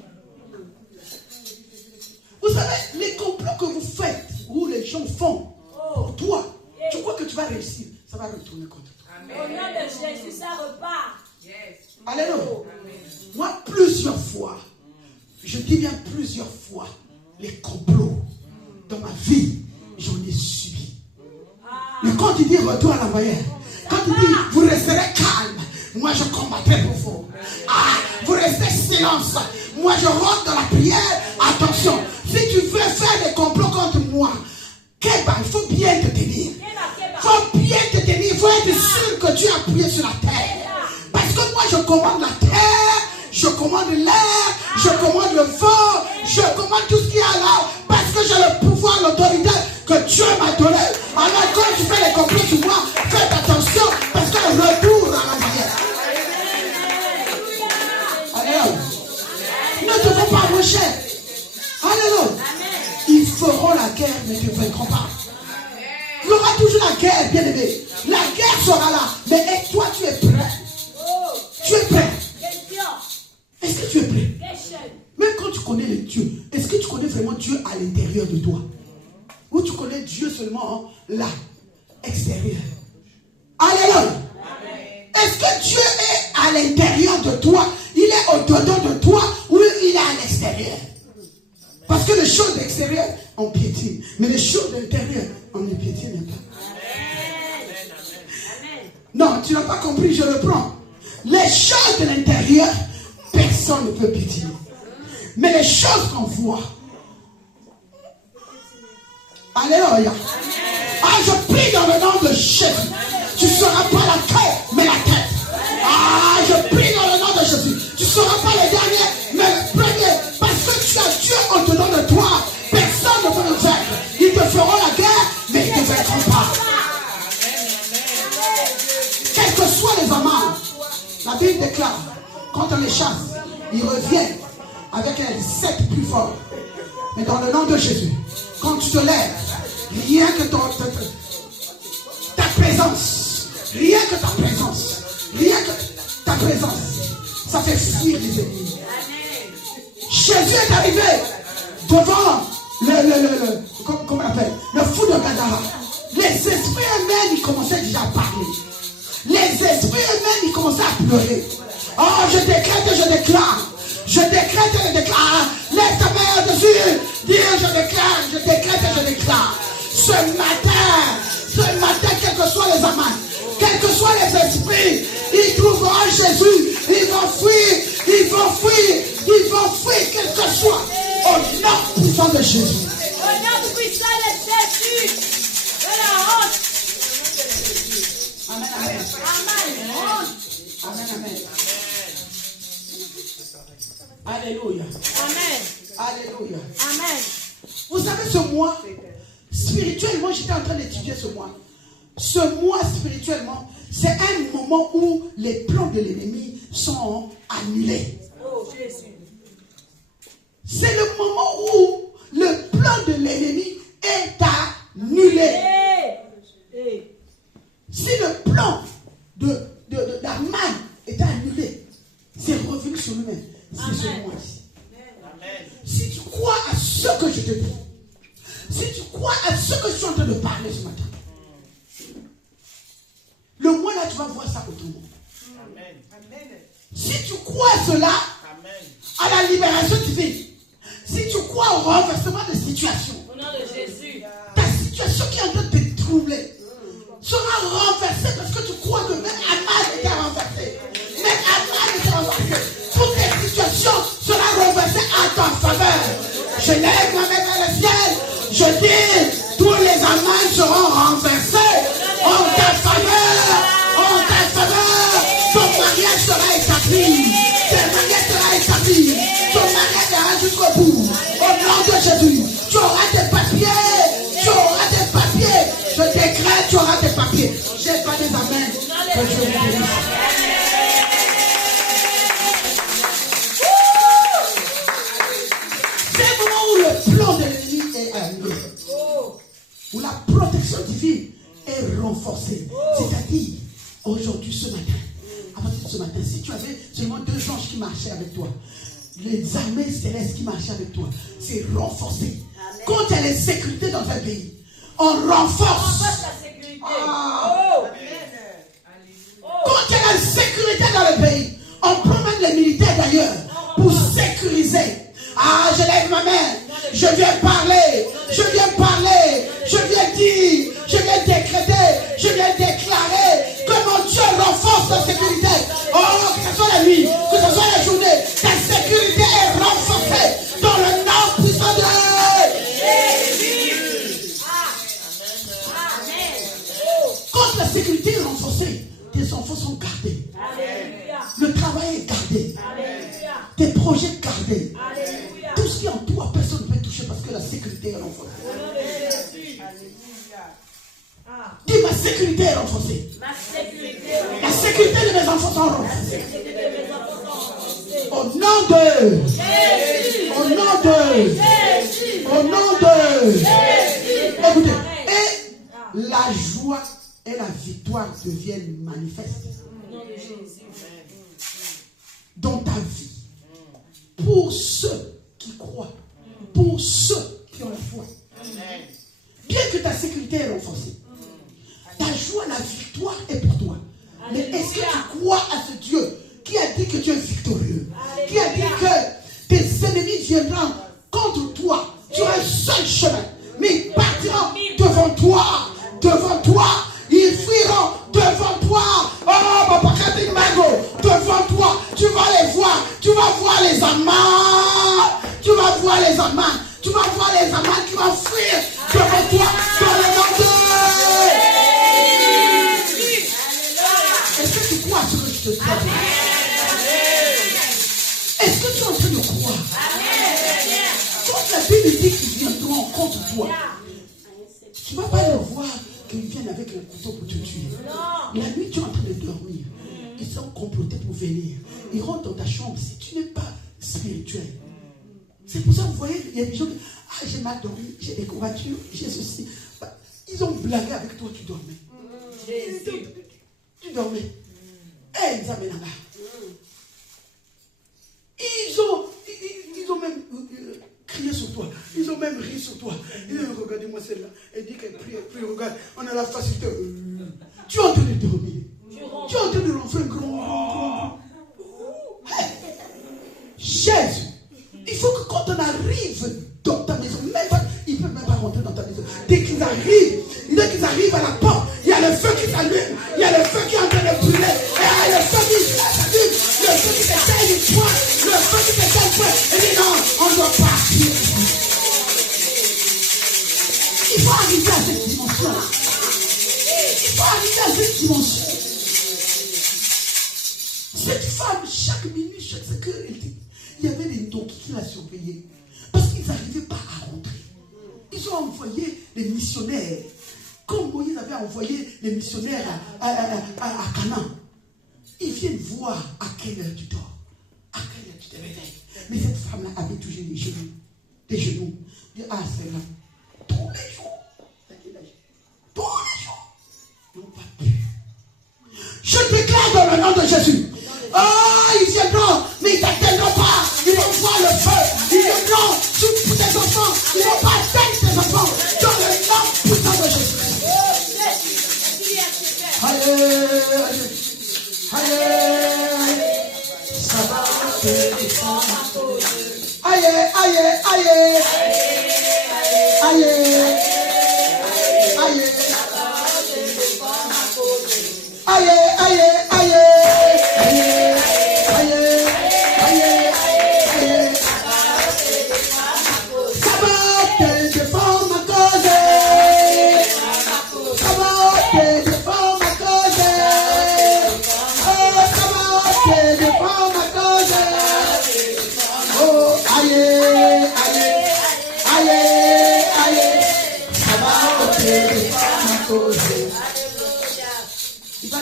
Vous savez, les complots que vous faites, ou les gens font pour toi, tu crois que tu vas réussir, ça va retourner contre toi. Au nom de Jésus, ça repart. Alléluia. Moi, plusieurs fois, je dis bien plusieurs fois, les complots dans ma vie, j'en ai subi. Mais quand il dit retour à la moyenne, quand il dit vous resterez calme, moi je combattrai pour vous. Vous restez silence, moi je rentre dans la prière. Attention, si tu veux faire des complots contre moi, il faut bien te tenir. Il faut bien te tenir. Il faut être sûr que tu es appuyé sur la terre. Parce que moi je commande la terre, je commande l'air, je commande le vent, je commande tout ce qu'il y a là. Parce que j'ai le pouvoir, l'autorité que Dieu m'a donné. Alors quand tu fais les complots sur moi, faites attention parce que le retour à la manière. Alléluia. Ne te font pas approcher. Alléluia. Ils feront la guerre, mais ne vaincront pas. Il y aura toujours la guerre, bien aimé. La guerre sera là. Mais et toi, tu es prêt. Tu es prêt. Est-ce que tu es prêt? Même quand tu connais le Dieu, est-ce que tu connais vraiment Dieu à l'intérieur de toi? Ou tu connais Dieu seulement là, extérieur? Alléluia. Est-ce que Dieu est à l'intérieur de toi? Il est au-dedans de toi ou il est à l'extérieur? Parce que les choses extérieures, on piétine. Mais les choses de l'intérieur, on ne piétine pas. Non, tu n'as pas compris, je reprends. Les choses de l'intérieur, personne ne peut piétiner. Mais les choses qu'on voit, alléluia. Je prie dans le nom de Jésus. Tu ne seras pas la queue, mais la tête. Je prie dans le nom de Jésus. Tu ne seras pas le dernier, mais le premier. Parce que tu as Dieu au-dedans de toi. Personne ne peut le faire. Ils te feront la guerre, mais ils ne te vaincront pas. Quels que soient les amants, la Bible déclare, quand on les chasse, ils reviennent avec les 7 plus forts. Mais dans le nom de Jésus, quand tu te lèves, rien que ta présence, ça fait fuir les ennemis. Jésus est arrivé devant comment on appelle, le fou de Gadara. Les esprits eux-mêmes, ils commençaient déjà à parler. Les esprits eux-mêmes, ils commençaient à pleurer. Je décrète et je déclare. Lève ta main dessus. Dis, je décrète et je déclare. Ce matin, quels que soient les amants, quels que soient les esprits, ils trouveront Jésus. Ils vont fuir, quel que soit. Au nom puissant de Jésus. Au nom puissant de Jésus. De la honte. Amen. Alléluia. Alléluia. Amen. Vous savez, ce mois, spirituellement, j'étais en train d'étudier ce mois. Ce mois, spirituellement, c'est un moment où les plans de l'ennemi sont annulés. Oh, Jésus. C'est le moment où le plan de l'ennemi est annulé. Si le plan d'Aman est annulé, c'est revenu sur lui-même. C'est sur moi ici. Amen. Si tu crois à ce que je te dis, si tu crois à ce que je suis en train de parler ce matin, le mois là, tu vas voir ça autrement. Amen. Si tu crois à cela, Amen. à la libération divine, si tu crois au renversement de situation, Au nom de Jésus. ta situation qui est en train de te troubler sera renversée parce que tu crois que même Aman était renversé. Même Aman était renversé. Toutes les situations seront renversées à ta faveur. Je lève ma main vers le ciel. Je dis, tous les Amans seront renversés en ta faveur. En ta faveur. Ton mariage sera établi. Ton mariage sera établi. Ton mariage sera jusqu'au bout. Au nom de Jésus. Tu auras tes papiers. Tu auras tes papiers. Je décrète, tu auras tes papiers. J'ai pas des amens. Que je vous bénisse. C'est le moment où le plan de l'ennemi est annulé. Où la protection divine est renforcée. C'est-à-dire, aujourd'hui, ce matin, à partir de ce matin, si tu avais seulement 2 anges qui marchaient avec toi, les armées célestes qui marchaient avec toi, c'est renforcé. Quand il y a les sécurités dans un pays, on renforce. La sécurité. Quand il y a la sécurité dans le pays, on prend même les militaires d'ailleurs pour sécuriser. Ah, je lève ma main. Je viens parler. Je viens parler. Je viens dire. Je viens décréter. Je viens déclarer que mon Dieu renforce ta sécurité. Oh, que ce soit la nuit, que ce soit la journée, ta sécurité est renforcée dans le nom puissant de Jésus. Quand la sécurité est renforcée, tes enfants sont gardés. Le travail est gardé. Tes projets gardés. Tout ce qui est en toi, personne ne peut toucher parce que la sécurité est renforcée. Dis, ma sécurité est renforcée. La sécurité de mes enfants sont renforcée. Au nom de Jésus. Au nom de Jésus. Au nom de Jésus. Écoutez, et la joie et la victoire deviennent manifestes dans ta vie. Pour ceux qui croient, pour ceux qui ont la foi. Bien que ta sécurité est renforcée, ta joie, la victoire est pour toi. Mais est-ce que tu crois à ce Dieu qui a dit que tu es victorieux, qui a dit que tes ennemis viendront contre toi? Tu auras un seul chemin, mais ils partiront devant toi, ils fuiront devant toi. Oh, Papa Katimago, devant toi, tu vas les voir, tu vas voir les amants, tu vas voir les amants, tu vas voir les amants qui vont fuir devant toi dans le nom de Jésus. Est-ce que tu crois à ce que je te dis? Est-ce que tu es en train de croire? Quand la Bible dit qu'ils viendront contre toi, tu ne vas pas le voir qu'ils viennent avec un couteau pour te tuer. La nuit, tu es en train de dormir. Ils sont complotés pour venir. Ils rentrent dans ta chambre si tu n'es pas spirituel. C'est pour ça que vous voyez, il y a des gens qui disent, ah, j'ai mal dormi, j'ai des courbatures, j'ai ceci. Bah, ils ont blagué avec toi, tu dormais. Tu dormais. Eh, ils amènent là-bas. Ils ont même crié sur toi. Ils ont même ri sur toi. Ils ont dit, regardez-moi celle-là. Elle dit qu'elle prie, regarde, on a la facilité. Tu es en train de dormir. Tu es en train de lancer un grand. Hey. Jésus, il faut que quand on arrive dans ta maison, même pas, ils ne peuvent même pas rentrer dans ta maison. Dès qu'ils arrivent à la porte, il y a le feu qui s'allume, il y a le feu qui est en train de brûler, et le feu qui s'allume, le feu qui s'éteint du poing, le feu qui s'éteint du poing. Et dit non, on doit partir. Il faut arriver à cette dimension. Il faut arriver à cette dimension. Cette femme, chaque minute, chaque seconde, il y avait des donkeys qui la surveillaient. Parce qu'ils n'arrivaient pas à rentrer. Ils ont envoyé les missionnaires. Comme Moïse avait envoyé les missionnaires à Canaan. Ils viennent voir à quelle heure tu dors. À quelle heure tu te réveilles. Mais cette femme-là avait toujours des genoux. Des genoux. Dit, ah, c'est là. Tous les jours. Tous les jours. Ils n'ont pas pu. Je déclare dans le nom de Jésus. Oh, ils viendront. Mais ils te défend ma cause. Aïe, aïe, aïe. Aïe. Aïe. Aïe, aïe, aïe.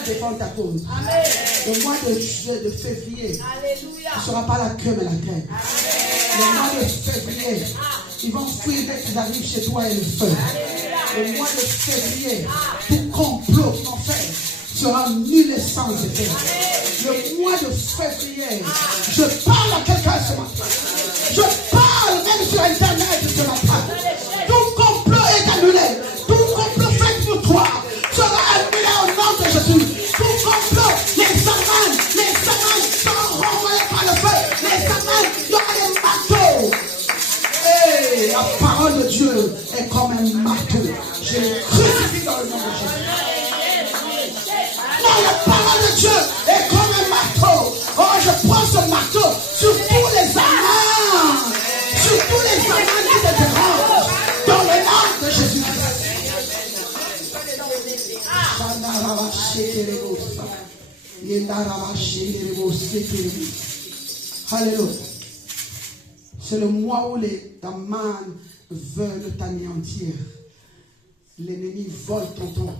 Défendre ta cause. Amen. Le mois de février, Alléluia. tu ne seras pas la queue mais la tête. Le mois de février, ils vont fuir dès qu'ils arrivent chez toi et le feu. Le mois de février, tout complot qu'ils vont faire sera nul et sans effet. Le mois de février, je parle à quelqu'un ce matin. Je parle même sur Internet ce matin. Tout complot est annulé. Tout complot fait pour toi sera annulé au nom de Jésus. Tout complot, les samans seront renvoyés par le feu. Les samans, il y aura des marteaux. Et la parole de Dieu est comme un marteau. Je le crucifie dans le nom de Jésus. Non, la parole de Dieu est comme un marteau. Oh, je prends ce marteau sur tous les amants. Sur tous les amants qui te dérangent. Dans le nom de Jésus. Alléluia. C'est le mois où les Daman veulent t'anéantir. L'ennemi vole ton temps.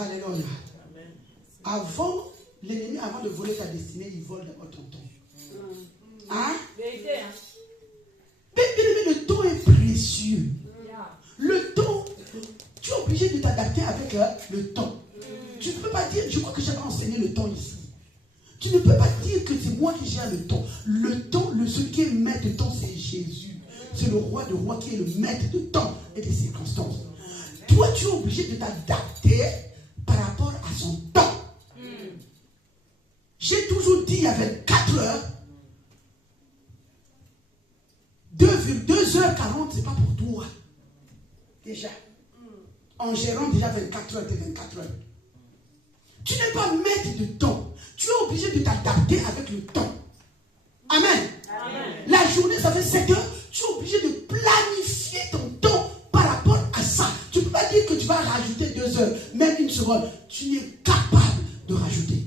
Alléluia. Avant, l'ennemi, avant de voler ta destinée, il vole d'abord ton temps. Hein? Vérité, hein? Mais le temps est précieux. Le temps, tu es obligé de t'adapter avec le temps. Tu ne peux pas dire, je crois que j'avais enseigné le temps ici. Tu ne peux pas dire que c'est moi qui gère le temps. Le temps, celui qui est maître de temps, c'est Jésus. C'est le roi de rois qui est le maître de temps et des circonstances. Toi, tu es obligé de t'adapter par rapport à son temps. J'ai toujours dit, il y avait 4 heures. 2h40, c'est pas pour toi. Déjà. En gérant déjà 24 heures, t'es 24 heures. Tu n'es pas maître de temps. Tu es obligé de t'adapter avec le temps. Amen. Amen. La journée, ça fait 7 heures. Tu es obligé de planifier ton temps par rapport à ça. Tu ne peux pas dire que tu vas rajouter 2 heures, même 1 seconde. Tu n'es capable de rajouter.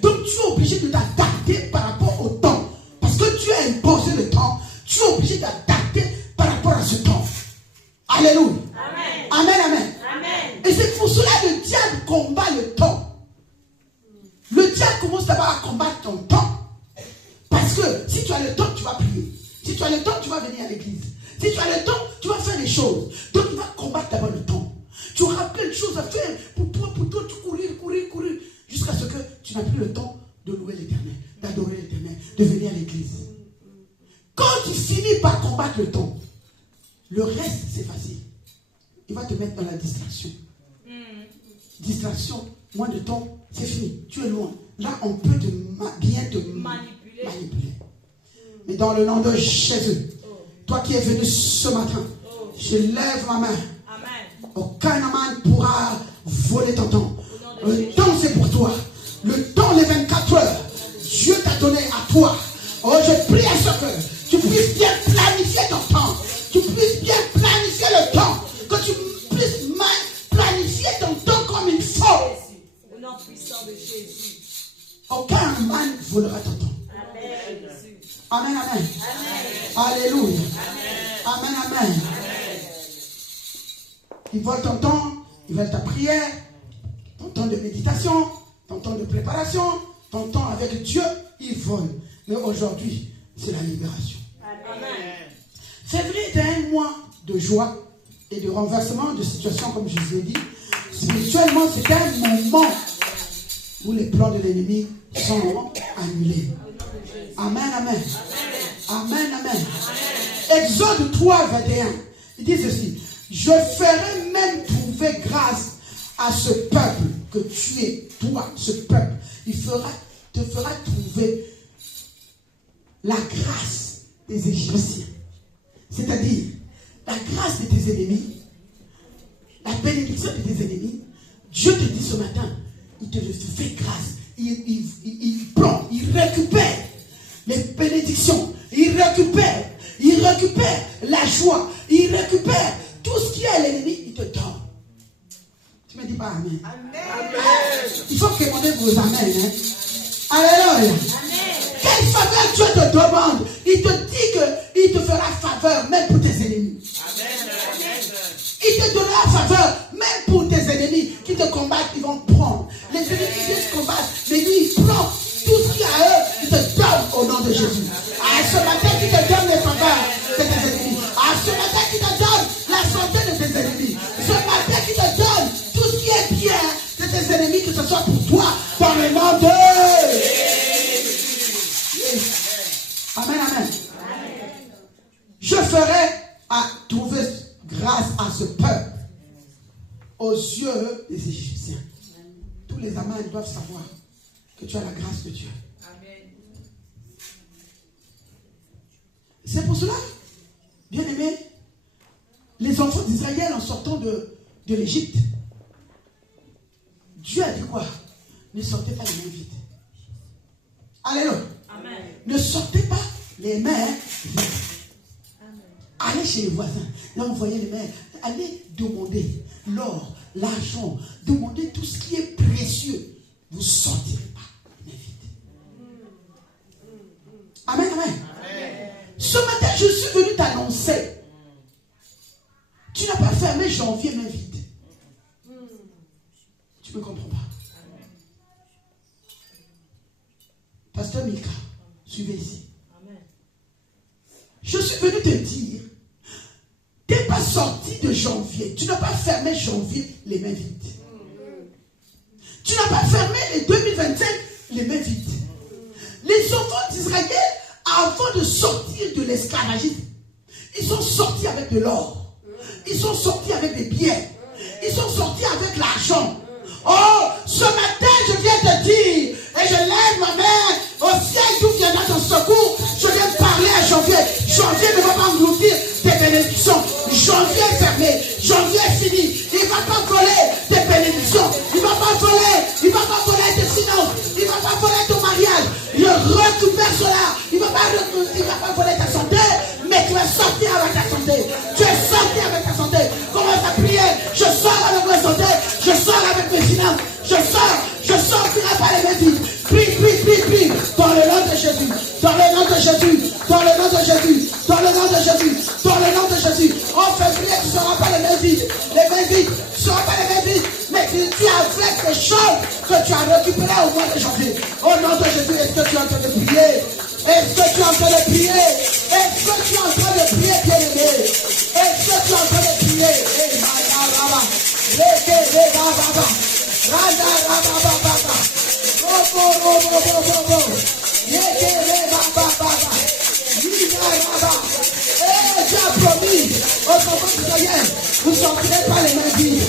Donc tu es obligé de t'adapter par rapport au temps. Parce que tu as imposé le temps. Tu es obligé d'adapter par rapport à ce temps. Alléluia. Amen. Amen, amen. Amen. Et c'est pour cela que le diable combat le temps. Le diable commence d'abord à combattre ton temps. Parce que si tu as le temps, tu vas prier. Si tu as le temps, tu vas venir à l'église. Si tu as le temps, tu vas faire les choses. Donc il va combattre d'abord le temps. Tu auras plein de choses à faire pour toi, tu courir. Jusqu'à ce que tu n'as plus le temps de louer l'Éternel, d'adorer l'Éternel, de venir à l'église. Quand tu finis par combattre le temps, le reste c'est facile. Il va te mettre dans la distraction. Distraction, moins de temps, c'est fini. Tu es loin. Là, on peut bien te manipuler. Mais dans le nom de Jésus, toi qui es venu ce matin, je lève ma main. Amen. Aucun amant ne pourra voler ton temps. Le temps c'est pour toi. Le temps, les 24 heures, Dieu t'a donné à toi. Oh, je prie à ce que tu puisses bien planifier ton temps. Tu puisses bien planifier le temps. Que tu puisses planifier ton temps comme il faut. Au nom puissant de Jésus. Aucun man ne volera ton temps. Amen. Amen, amen. Amen. Alléluia. Amen, amen. Amen. Ils volent ton temps, ils veulent ta prière, ton temps de méditation, ton temps de préparation, ton temps avec Dieu, ils volent. Mais aujourd'hui, c'est la libération. Amen. Février était un mois de joie et de renversement de situation, comme je vous ai dit. Spirituellement, c'était un moment où les plans de l'ennemi sont annulés. Amen, amen. Amen, amen. Exode 3, 21. Il dit ceci. Je ferai même trouver grâce à ce peuple que tu es, toi, ce peuple. Il te fera trouver la grâce des Égyptiens. C'est-à-dire, la grâce de tes ennemis, la bénédiction de tes ennemis. Dieu te dit ce matin, il te fait grâce. Il prend, il récupère les bénédictions. Il récupère la joie. Il récupère tout ce qui est à l'ennemi, il te donne. Tu me dis pas amen. Amen. Il faut demander vos amen. Hein? Alléluia. Quelle faveur Dieu te demande? Il te dit qu'il te fera faveur même pour tes ennemis. Il te donnera faveur même pour tes ennemis qui te combattent, ils vont prendre. Les ennemis qui te combattent, mais lui il prend tout ce qu'il y a à eux, il te donne au nom de Jésus. À ce matin qui te donne les faveurs de tes ennemis. À ce matin qui te donne la santé de tes ennemis. Ce matin qui te donne tout ce qui est bien de tes ennemis, que ce soit pour toi, dans le nom de... Amen, amen. Je ferai à trouver grâce à ce peuple aux yeux des Égyptiens. Tous les amants doivent savoir que tu as la grâce de Dieu. C'est pour cela, bien aimé, les enfants d'Israël en sortant de l'Égypte, Dieu a dit quoi? Ne sortez pas les mains vides. Alléluia. Amen. Ne sortez pas les mains vides. Allez chez les voisins. Là, vous voyez les mains. Allez demander l'or, l'argent. Demandez tout ce qui est précieux. Vous ne sortirez pas les mains vides. Amen, amen. Ce matin, je suis venu t'annoncer. Tu n'as pas fermé janvier main vide. Tu ne me comprends pas. Pasteur Mika, suivez ici. Je suis venu te dire, tu n'es pas sorti de janvier. Tu n'as pas fermé janvier les mains vides. Tu n'as pas fermé les 2025 les mains vides. Les enfants d'Israël, avant de sortir de l'esclavagisme, ils sont sortis avec de l'or. Ils sont sortis avec des biens. Ils sont sortis avec l'argent. Oh, ce matin, je viens te dire, et je lève ma main au ciel d'où viendra ton secours. Je viens parler à janvier. Janvier ne va pas engloutir tes bénédictions. Janvier est fermé. Janvier est fini. Il ne va pas voler tes bénédictions. Il ne va pas voler. Il ne va pas voler tes finances. Il ne va pas voler ton mariage. Il récupère cela. Il ne va pas voler ta santé. Mais tu vas sortir avec ta santé. Tu es sorti avec ta santé. Commence à prier. Je sors avec ma santé. Je sors avec mes finances. Je sortirai pas les mains vides. Prie. Dans le nom de Jésus. Dans le nom de Jésus. Dans le nom de Jésus. Dans le nom de Jésus. Dans le nom de Jésus. En février, tu ne seras pas les mains vides. Les mains vides. Tu ne seras pas les mains vides. Mais tu as fait des choses que tu as récupérées au mois de janvier. Au nom de Jésus, est-ce que tu es en train de prier? Est-ce que tu es en train de prier? Est-ce que tu es en train de prier, bien-aimé? Est-ce que tu es en train de prier? Tu as promis aux enfants d'Israël, vous ne sortirez pas les mains vides.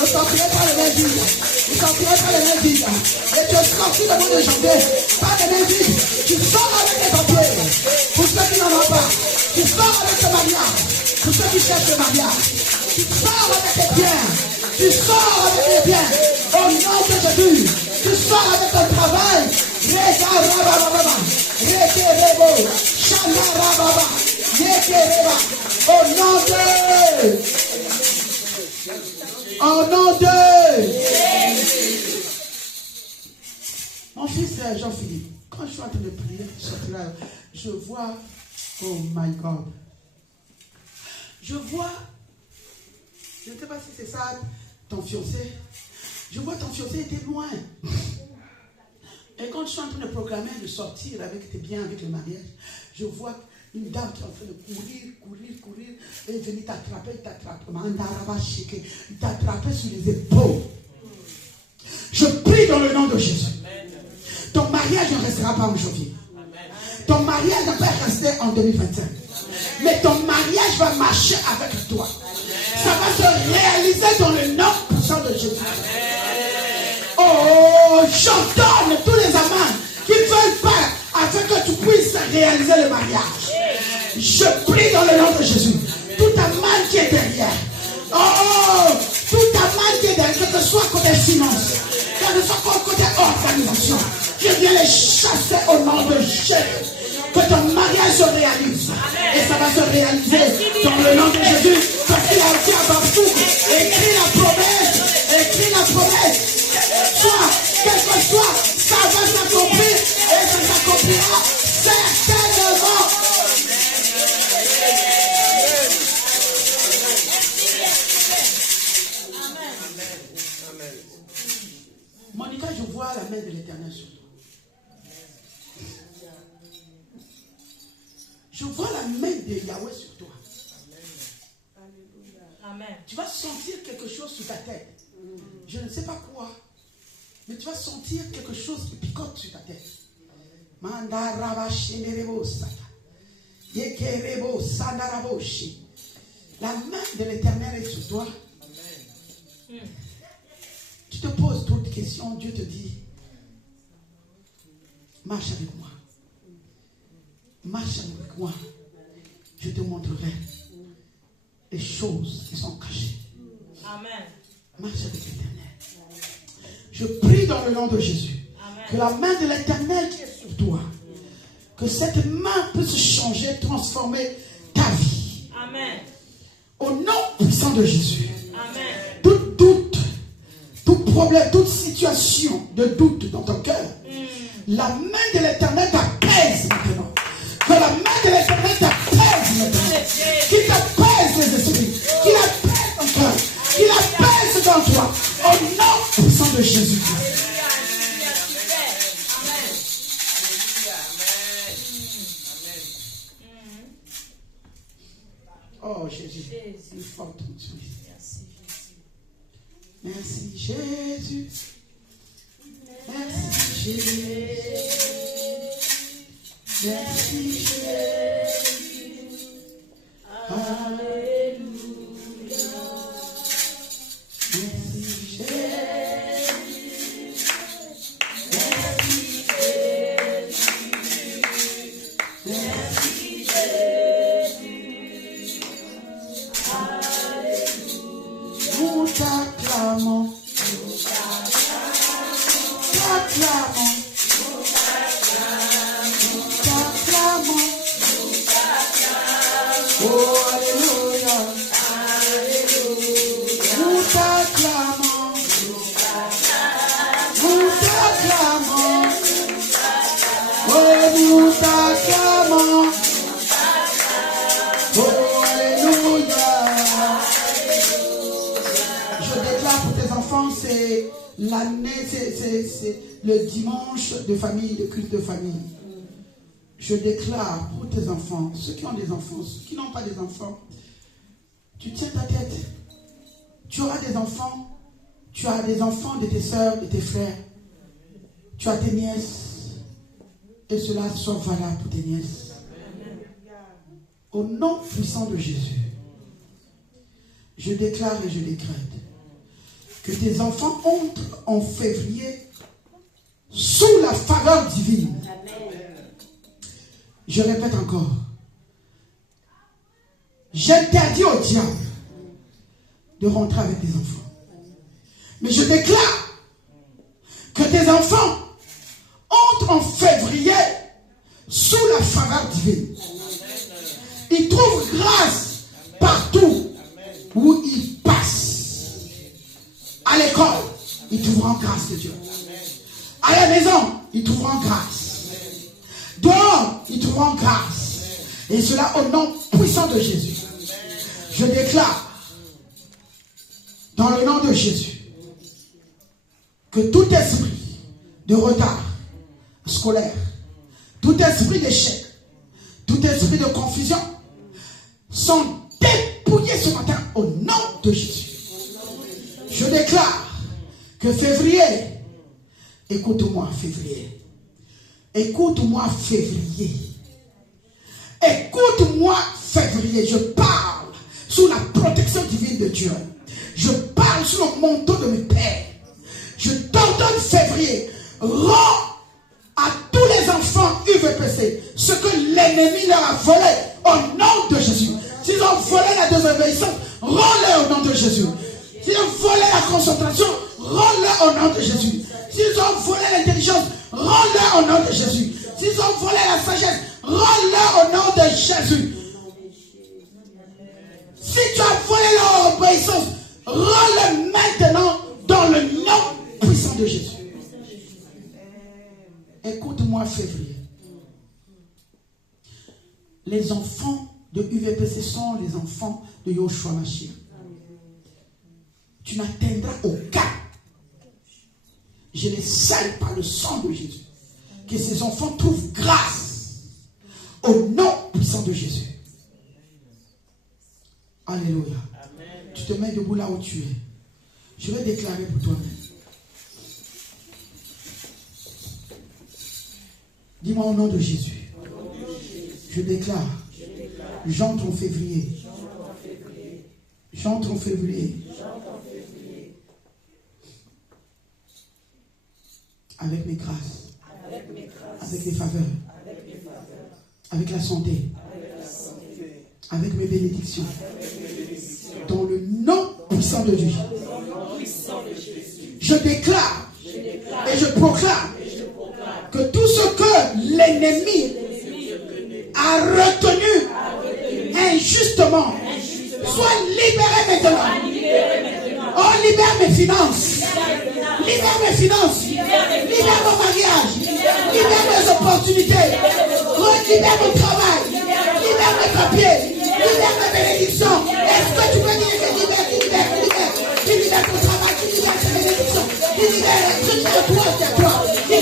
Ne sortirez pas les mains vides. Vous ne sortirez pas les mains vides. Et tu es sorti le mois de janvier, pas les mains vides. Tu sors avec les papiers. Pour ceux qui n'en ont pas, tu sors avec le mariage. Pour ceux qui cherchent le mariage, tu sors avec tes biens. Tu sors avec les biens. Au nom de Jésus, tu sors avec ton travail. Au nom de mon fils Jean-Philippe, quand je suis en train de prier, je vois, oh my God, je vois, je ne sais pas si c'est ça, ton fiancé, je vois ton fiancé était loin. Et quand je suis en train de proclamer de sortir avec tes biens, avec le mariage, je vois une dame qui est en train de courir, et venir t'attraper, t'attraper sur les épaules. Je prie dans le nom de Jésus. Ton mariage ne restera pas en janvier. Ton mariage ne va pas rester en 2025. Mais ton mariage va marcher avec toi. Ça va se réaliser dans le nom puissant de Jésus. Oh, j'ordonne tous les amants qui ne veulent pas afin que tu puisses réaliser le mariage. Je prie dans le nom de Jésus. Toute ta main qui est derrière. Oh, toute ta main qui est derrière, que ce soit côté finance, que ce soit côté organisation, je viens les chasser au nom de Jésus. Que ton mariage se réalise. Et ça va se réaliser dans le nom de Jésus. Parce qu'il a dit à Babou, écris la promesse. Écris la promesse. Soit, quel que soit, ça va s'accomplir. Et ça s'accomplira certainement. Monica, je vois la main de l'Éternel sur toi. Je vois la main de Yahweh sur toi. Amen. Tu vas sentir quelque chose sur ta tête. Je ne sais pas quoi. Mais tu vas sentir quelque chose qui picote sur ta tête. La main de l'Éternel est sur toi. Tu te poses d'autres questions. Dieu te dit, marche avec moi. Marche avec moi. Je te montrerai les choses qui sont cachées. Amen. Marche avec l'Éternel. Je prie dans le nom de Jésus. Amen. Que la main de l'Éternel qui est sur toi, que cette main puisse changer, transformer ta vie. Amen. Au nom puissant de Jésus. Amen. Tout doute, tout problème, toute situation de doute dans ton cœur, la main de l'Éternel t'apaise maintenant. Que la main de l'Éternel t'apaise maintenant. Qu'il t'apaise les esprits. Qu'il apaise ton cœur. Qu'il apaise dans toi. Au nom puissant de Jésus-Christ. Oh Jésus. Une forte onction. Merci Jésus. Merci Jésus. Merci Jésus. Alléluia. Merci Jésus. Merci Jésus. Merci Jésus. Alléluia. Nous t'acclamons. T'acclamons. Oh, alléluia. Nous t'acclamons. Nous t'acclamons. Oh, nous t'acclamons. Oh, alléluia. Je déclare pour tes enfants, c'est l'année, c'est le dimanche de famille, le culte de famille. Je déclare pour tes enfants, ceux qui ont des enfants, ceux qui n'ont pas des enfants, tu tiens ta tête. Tu auras des enfants. Tu as des enfants de tes soeurs, de tes frères. Tu as tes nièces. Et cela soit valable pour tes nièces. Au nom puissant de Jésus, je déclare et je décrète que tes enfants entrent en février sous la faveur divine. Je répète encore. J'interdis au diable de rentrer avec tes enfants. Mais je déclare que tes enfants entrent en février sous la faveur divine. Ils trouvent grâce partout où ils passent. À l'école, ils trouveront grâce de Dieu. À la maison, ils trouveront grâce. Dehors, ils trouveront grâce. Et cela au nom puissant de Jésus. Je déclare, dans le nom de Jésus, que tout esprit de retard scolaire, tout esprit d'échec, tout esprit de confusion, sont dépouillés ce matin au nom de Jésus. Je déclare que février, écoute-moi février, écoute-moi février. Écoute-moi février. Je parle sous la protection divine de Dieu. Je parle sous le manteau de mes pères. Je t'ordonne février. Rends à tous les enfants UVPC ce que l'ennemi leur a volé au nom de Jésus. S'ils ont volé la désobéissance, rends-le au nom de Jésus. S'ils ont volé la concentration, rends-le au nom de Jésus. S'ils ont volé l'intelligence, rends-le au nom de Jésus. S'ils ont volé la sagesse, rends-le au nom de Jésus. Si tu as volé leur obéissance, rends-le maintenant dans le nom puissant de Jésus. Écoute-moi, février. Les enfants de UVPC sont les enfants de Yoshua Mashiach. Tu n'atteindras aucun. Je les scelle par le sang de Jésus. Que ces enfants trouvent grâce au nom puissant de Jésus. Alléluia. Amen. Tu te mets debout là où tu es. Je vais déclarer pour toi-même. Dis-moi au nom de Jésus. Je déclare. J'entre en février. J'entre en février. Avec mes grâces. Avec les faveurs. Avec la santé. Avec mes bénédictions. Dans le nom puissant de Dieu. Je déclare et je proclame que tout ce que l'ennemi a retenu injustement soit libéré maintenant. Oh, libère mes finances. Libère mes finances. Libère mon mariage. Libère mes opportunités. Libère mon travail. Libère mes papiers. Libère mes bénédictions. Est-ce que tu peux dire que libère ton travail, tu libères tes bénédictions, tu libères toi, tu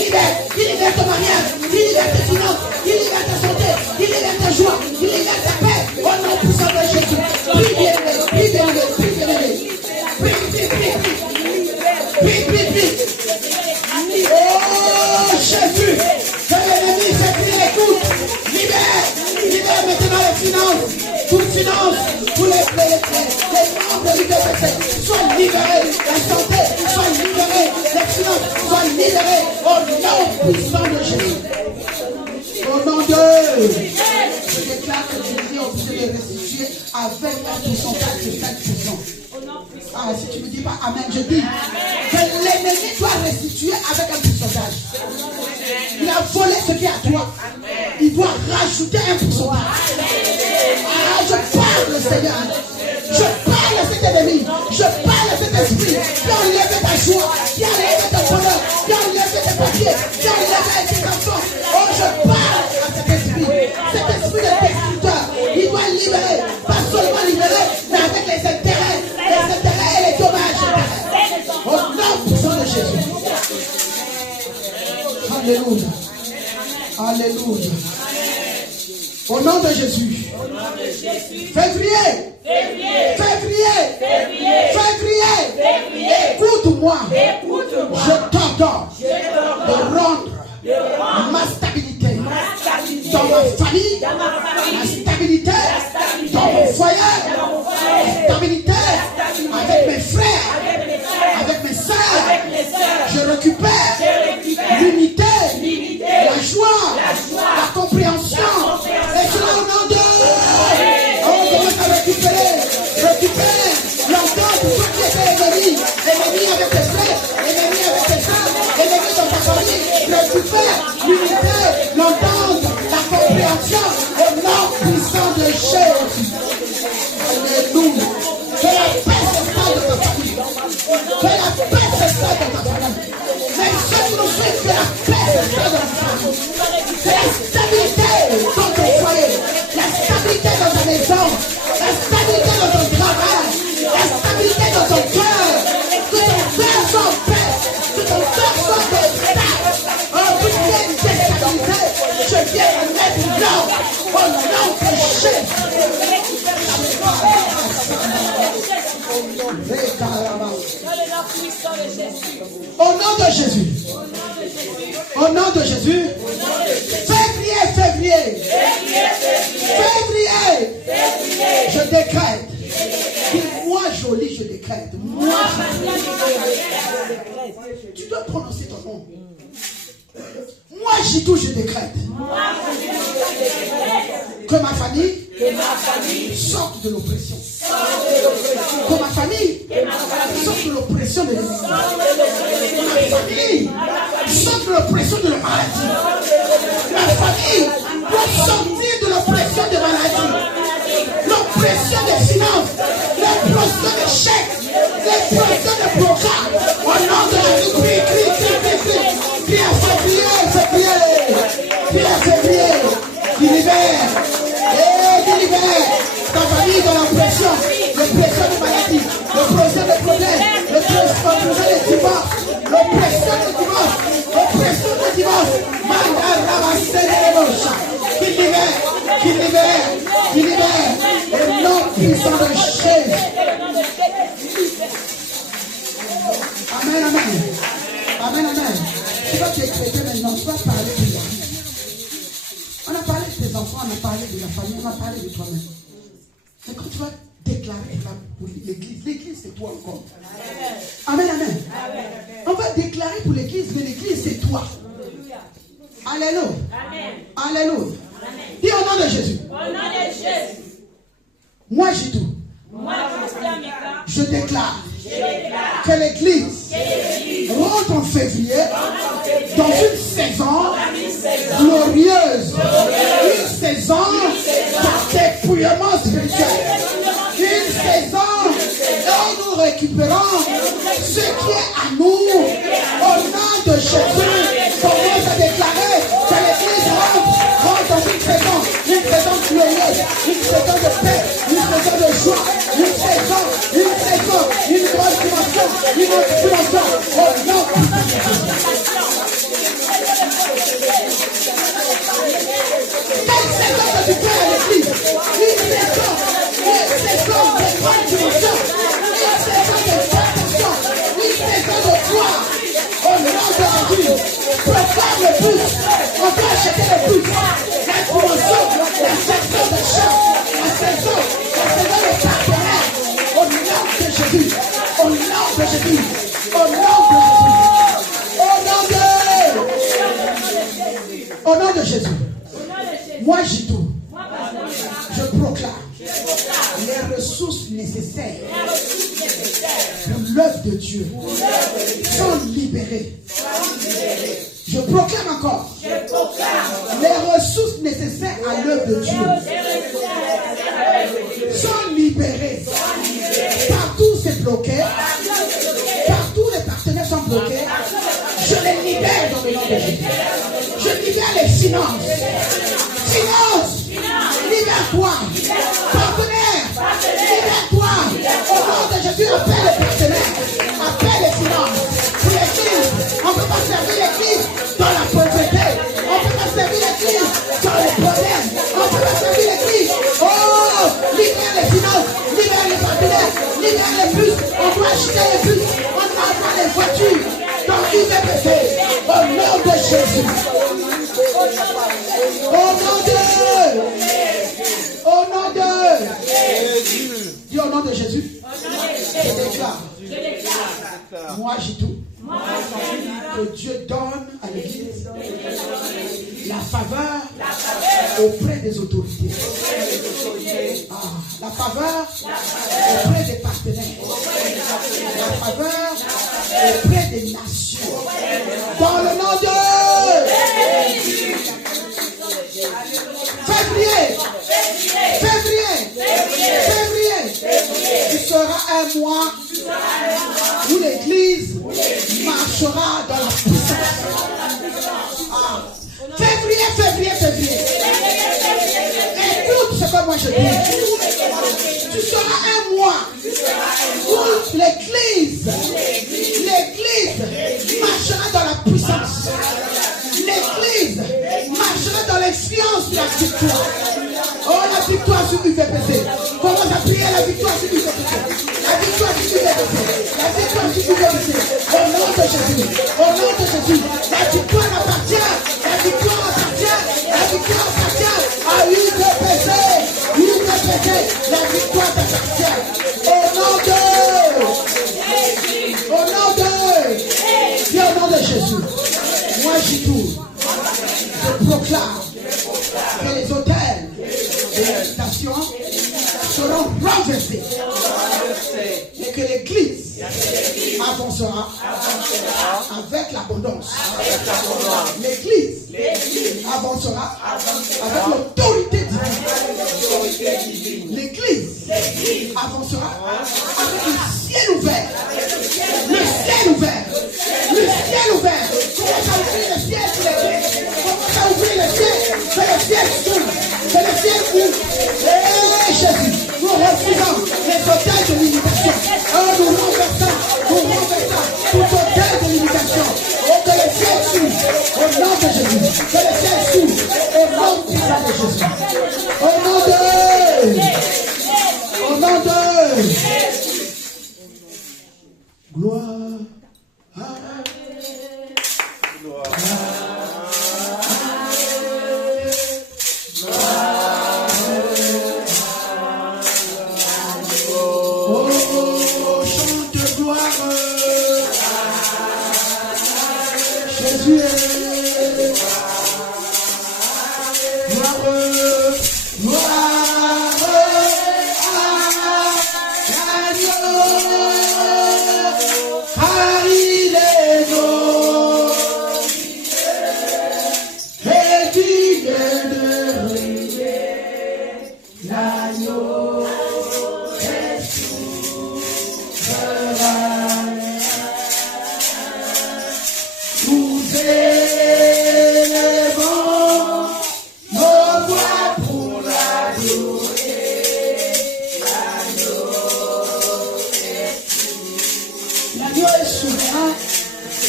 libères ton mariage, tu libères tes finances, tu libères ta santé, tu libères ta joie, tu libères ta paix. Au nom puissant de Jésus. Prie bien, prie bien, prie bien. Prie. Oh Jésus, que l'ennemi s'est pris, écoute, libère maintenant les finances, toutes finances, tous les membres de l'UVPC soient libérés, la santé soit libérée, les finances soient libérées au nom puissant de Jésus. Au nom de je déclare que Jésus est obligé de restituer avec un pourcentage de 5%. Ah, si tu ne me dis pas Amen, je dis que l'ennemi doit restituer avec un pourcentage. Il a volé ce qui est à toi. Il doit rajouter un pourcentage. Ah, je parle, Seigneur. Je parle à cet ennemi. Je parle à cet esprit qui a enlevé ta joie, qui a enlevé ton bonheur, qui a enlevé tes papiers, qui a enlevé tes enfants. Oh, je parle à cet esprit de destructeur. Il doit libérer, pas seulement libérer, mais avec les intérêts et les dommages. Au nom puissant de Jésus. Alléluia. Alléluia. Au nom de Jésus. Février. Écoute-moi. Je t'ordonne de rendre ma stabilité dans ma famille, la stabilité dans mon foyer, la stabilité avec mes frères, avec mes sœurs. Je récupère l'unité, la joie, la compréhension. Et cela au nom de... On commence à récupérer l'entente de tout qui était ennemi avec tes frères, ennemi avec tes sœurs, ennemi dans ta famille. Récupère l'unité, l'entente, la compréhension au nom puissant de Jésus. Alléluia. Que la paix s'installe dans ta famille. Que la paix s'installe dans ta famille. Même ceux qui nous suivent, que la paix s'installe dans ta famille. Que la stabilité dans ton foyer, la stabilité dans ta maison, la stabilité dans ton travail, la stabilité dans ton cœur. Que ton cœur soit en paix, que ton cœur soit en paix. Oh, vous êtes déstabilisé, je viens de mettre l'ordre au nom de Jésus. Au nom de Jésus. Au nom de Jésus. Février. Je décrète. Moi joli, je décrète. Tu dois prononcer ton nom. Moi Jidou, je décrète. Que ma famille sorte de l'oppression. Que ma famille sorte de l'oppression de l'ennemi. Que ma famille sorte de l'oppression de la maladie. Ma famille doit sortir de l'oppression de la maladie. L'oppression des finances, l'oppression des chèques, l'oppression des blocage. Au nom de Jésus, prie à février, qui libère, qui libère ta famille de l'oppression de maladie, l'oppression de problèmes, l'oppression de divorce, l'oppression de divorce, qui libère, et non puissant de Jésus. Amen. Tu vas t'écouter maintenant, tu vas parler de la vie. On a parlé de tes enfants, on a parlé de la famille, on a parlé de toi-même. Mais quand tu vas déclarer pour l'église c'est toi encore. Amen. On va déclarer pour l'église, mais l'église c'est toi. Alléluia. Dis au nom de Jésus. Moi j'ai tout. Je déclare que l'église rentre en février dans une saison glorieuse, une saison dépouillement spirituel, une saison où nous récupérons ce qui est à nous au nom de Jésus. Commence à déclarer que l'église rentre dans une saison glorieuse, une saison de paix, une saison de joie, une grande dimension, une autre dimension au nom de quelle saison que tu fais à l'église? Une saison de grande dimension, une saison de protection, une saison de gloire au nom de Jésus. Proclame le but, on peut acheter le but, la dimension, la saison de chance, la saison de partenaire au nom de Jésus, au nom de Jésus, au nom de Jésus, au nom de Jésus. Moi j'ai tout. Je proclame les ressources nécessaires pour l'œuvre de Dieu sont libérées. Je proclame encore les ressources nécessaires à l'œuvre de Dieu sont libérées. Partout c'est bloqué, partout les partenaires sont bloqués. Je les libère dans le nom de Jésus. Je libère les finances. Libère-toi. Partenaire, libère-toi. Au nom de Jésus, appelle les partenaires. Appelle les finances. Pour l'église, on ne peut pas servir l'église dans la pauvreté. On ne peut pas servir l'église dans les problèmes. On ne peut pas servir l'église. Oh, libère les finances. Libère les partenaires. Libère les bus. On doit acheter les bus. On doit avoir les voitures dans l'UVPC. Au nom de Jésus. Dis au nom de Jésus. Je déclare. Moi j'ai tout. Que Dieu donne à l'église la faveur auprès des autorités. La faveur auprès des partenaires. La faveur auprès des nations. Dans le nom de février, ce sera un mois où l'église marchera dans la puissance. Février. Écoute ce que moi je dis. Tu seras un mois où l'église marchera dans la puissance. L'église marchera dans l'expérience de la victoire. Oh, la victoire sur UVPC. Commence à prier la victoire sur UVPC. La victoire sur UVPC. La victoire sur UVPC. Au nom de Jésus. Au nom de Jésus. La victoire appartient à UVPC. La victoire t'appartient. Dis au nom de Jésus. Moi j'y tourne. Je proclame que les hôtels avancera avec l'abondance. L'Église avancera avec l'autorité divine. L'Église avancera avec le ciel ouvert. Le ciel ouvert. Le ciel ouvert. Commence à ouvrir le ciel pour l'Église. Commence à ouvrir le ciel. Que le ciel s'ouvre. Que le ciel ouvre. Et Jésus, nous refusons les hôtels de limitation. Nous renversons tout hôtel de limitation. Oh, que le ciel s'ouvre au nom de Jésus. Que le ciel s'ouvre au nom puissant de Jésus. Au nom de... Au nom de... Gloire.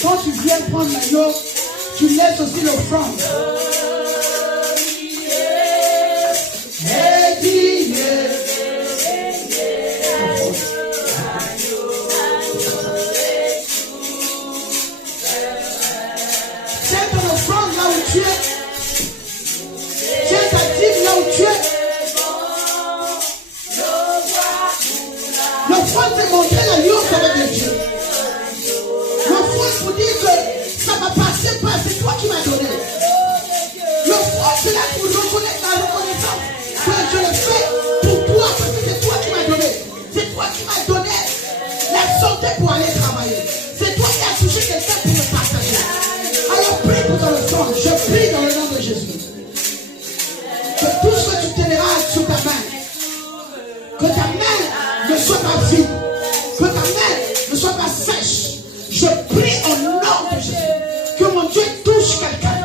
Quand tu viens prendre l'agneau, tu laisses aussi l'offrande. C'est ton offrande là où tu es. C'est ta dîme là où tu es. L'offrande, c'est montrer l'alliance avec Dieu. Pour dire que ça ne m'appartient pas, c'est toi qui m'as donné. L'offrande, c'est là pour reconnaître la reconnaissance que je le fais pour toi, parce que c'est toi qui m'as donné. C'est toi qui m'as donné la santé pour aller travailler. C'est toi qui as touché quelqu'un pour me partager. Alors prie pour ton offrande. Je prie dans le nom de Jésus. Que tout ce que tu tiendras sur ta main, que ta main ne soit pas vide, que ta main ne soit pas sèche. Je prie au nom de Jésus que mon Dieu touche quelqu'un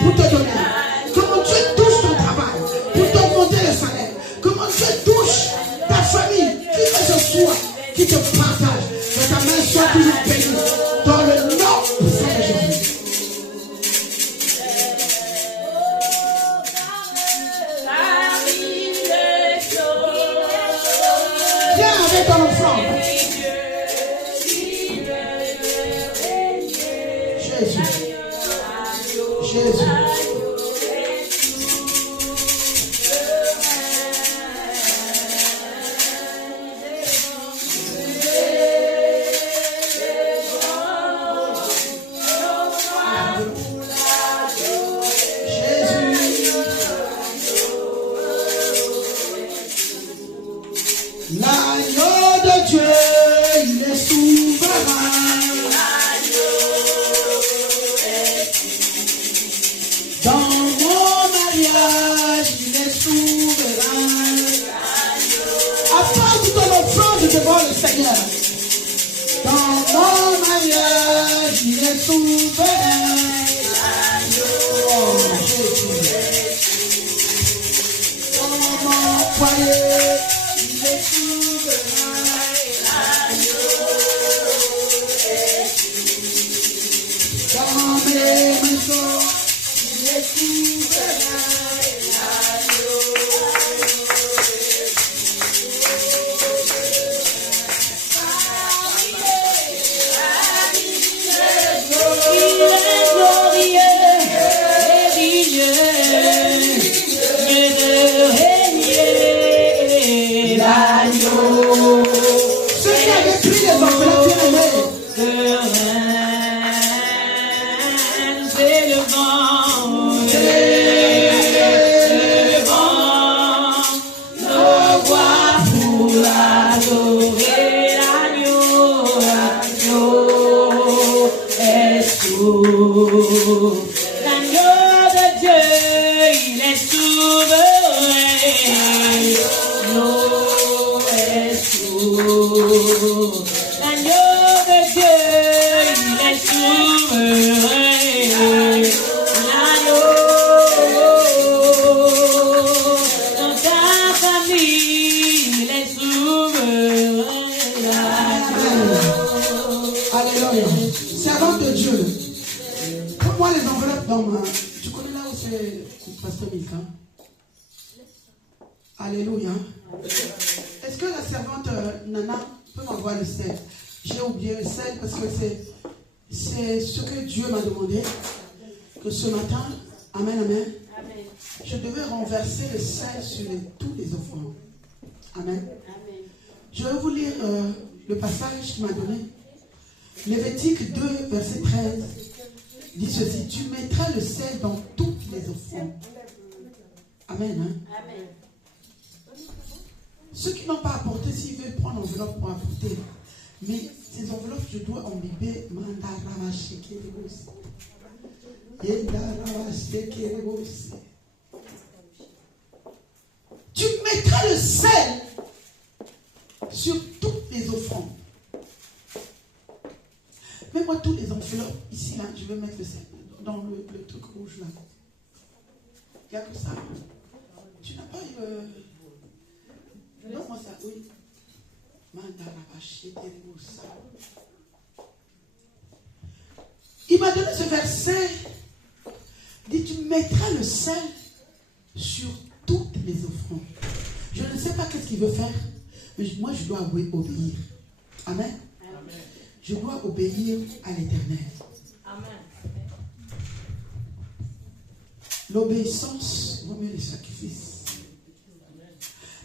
pour te donner. Que mon Dieu touche ton travail pour t'augmenter le salaire. Que mon Dieu touche ta famille, qui que ce soit, qui te partage. Que ta main soit toujours bénie dans le nom de Jésus. Viens avec ton offrande. Jésus. L'agneau de Dieu, il est souverain. Dans mon mariage, il est souverain. Apporte ton offrande devant le Seigneur. Dans mon mariage, il est souverain. Oh, dans mon foyer, il est souverain. Dans mes maisons, il est L'agneau Mika. Alléluia. Est-ce que la servante Nana peut m'envoyer le sel? J'ai oublié le sel parce que c'est ce que Dieu m'a demandé. Que ce matin, amen, amen, je devais renverser le sel sur tous les offrandes. Amen. Je vais vous lire le passage qu'il m'a donné. Lévitique 2, verset 13, dit ceci: tu mettras le sel dans toutes les offrandes. Amen. Hein? Amen. Ceux qui n'ont pas apporté, s'ils veulent prendre l'enveloppe pour apporter. Mais ces enveloppes, je dois embiber. Tu mettras le sel sur toutes les offrandes. Mets-moi tous les enveloppes ici, là. Je vais mettre le sel dans le truc rouge, là. Il n'y a que ça. Tu n'as pas eu... Donne-moi ça, oui. Il m'a donné ce verset. Il dit, tu mettras le sel sur toutes les offrandes. Je ne sais pas qu'est-ce qu'il veut faire, mais moi je dois obéir. Amen. Amen. Je dois obéir à l'Éternel. Amen. L'obéissance vaut mieux le sacrifice.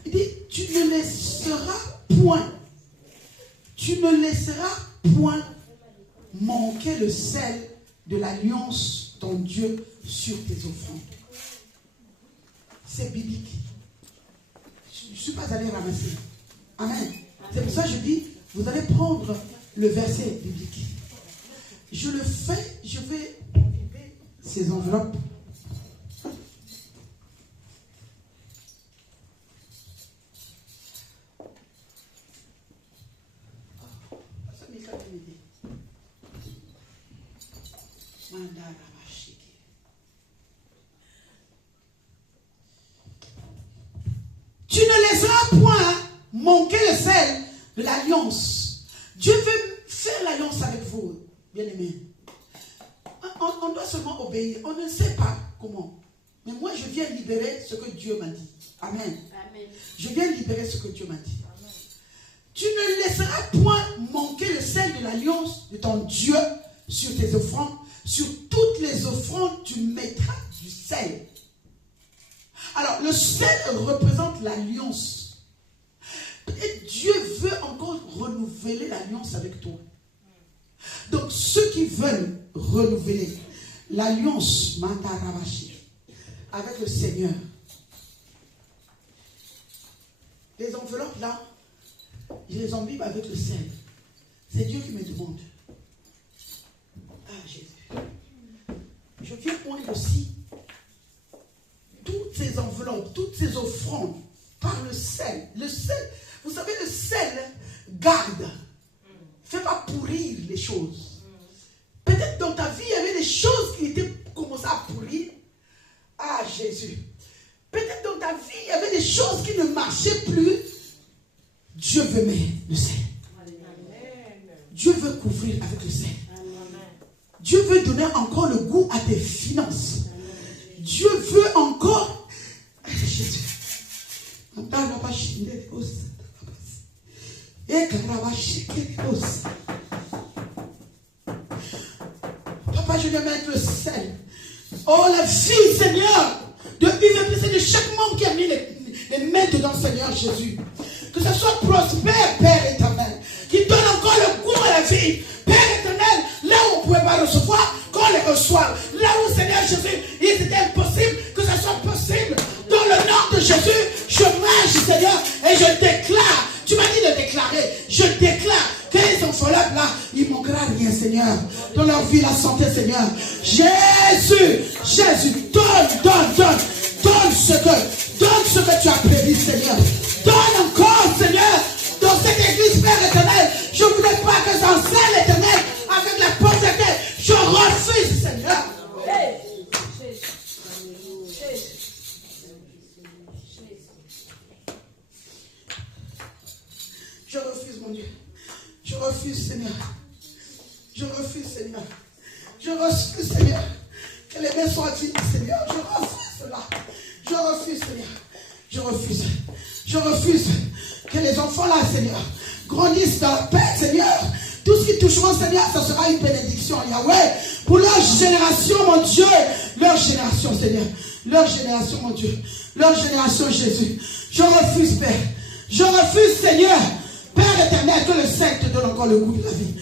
Il dit, tu ne laisseras point manquer le sel de l'alliance ton Dieu sur tes offrandes. C'est biblique. Je ne suis pas allé ramasser. Amen. C'est pour ça que je dis, vous allez prendre le verset biblique. Je le fais, je vais empiler ces enveloppes. Tu ne laisseras point manquer le sel de l'alliance. Dieu veut faire l'alliance avec vous, bien-aimés. On doit seulement obéir. On ne sait pas comment. Mais moi, je viens libérer ce que Dieu m'a dit. Amen. Amen. Je viens libérer ce que Dieu m'a dit. Amen. Tu ne laisseras point manquer le sel de l'alliance de ton Dieu sur tes offrandes. Sur toutes les offrandes, tu mettras du sel. Alors, le sel représente l'alliance. Peut-être Dieu veut encore renouveler l'alliance avec toi. Donc, ceux qui veulent renouveler l'alliance avec le Seigneur, les enveloppes là, je les embibe avec le sel. C'est Dieu qui me demande. Ah, Jésus. Je viens prendre aussi toutes ces enveloppes, toutes ces offrandes par le sel. Le sel, vous savez, le sel garde. Ne fait pas pourrir les choses. Peut-être dans ta vie, il y avait des choses qui étaient commencées à pourrir. Ah, Jésus. Peut-être dans ta vie, il y avait des choses qui ne marchaient plus. Dieu veut mettre le sel. Dieu veut couvrir avec le sel. Dieu veut donner encore le goût à tes finances. Dieu veut encore... Jésus. Papa, je vais mettre le sel. Oh, la vie, Seigneur, de vivre de chaque membre qui a mis les mains dedans, Seigneur Jésus. Que ce soit prospère, Père éternel, qui donne encore le goût à la vie. Père éternel, là où on ne pouvait pas recevoir, qu'on les reçoive. Là où, Seigneur Jésus, il était impossible que ce soit possible. Dans le nom de Jésus, je marche, Seigneur, et je déclare. Tu m'as dit de déclarer. Je déclare que les enveloppes là, il ne manquera rien, Seigneur. Dans leur vie, la santé, Seigneur. Jésus, donne ce que tu as prévu, Seigneur. Donne encore, Seigneur, dans cette église, Père éternel. Je ne voulais pas que j'en scelle, l'éternel, avec la pauvreté. Je refuse, Seigneur. Je refuse, mon Dieu. Je refuse, Seigneur. Je refuse, Seigneur. Je refuse, Seigneur. Que les mains soient vides, Seigneur. Je refuse. cela. Je refuse, Seigneur. Je refuse. Je refuse que les enfants là, Seigneur, grandissent dans la paix, Seigneur. Tout ce qui touchera, Seigneur, ça sera une bénédiction, Yahweh. Pour leur génération, mon Dieu. Leur génération, Seigneur. Leur génération, mon Dieu. Leur génération, Jésus. Je refuse, Père. Je refuse, Seigneur. Père éternel, que le Saint te donne encore le goût de la vie.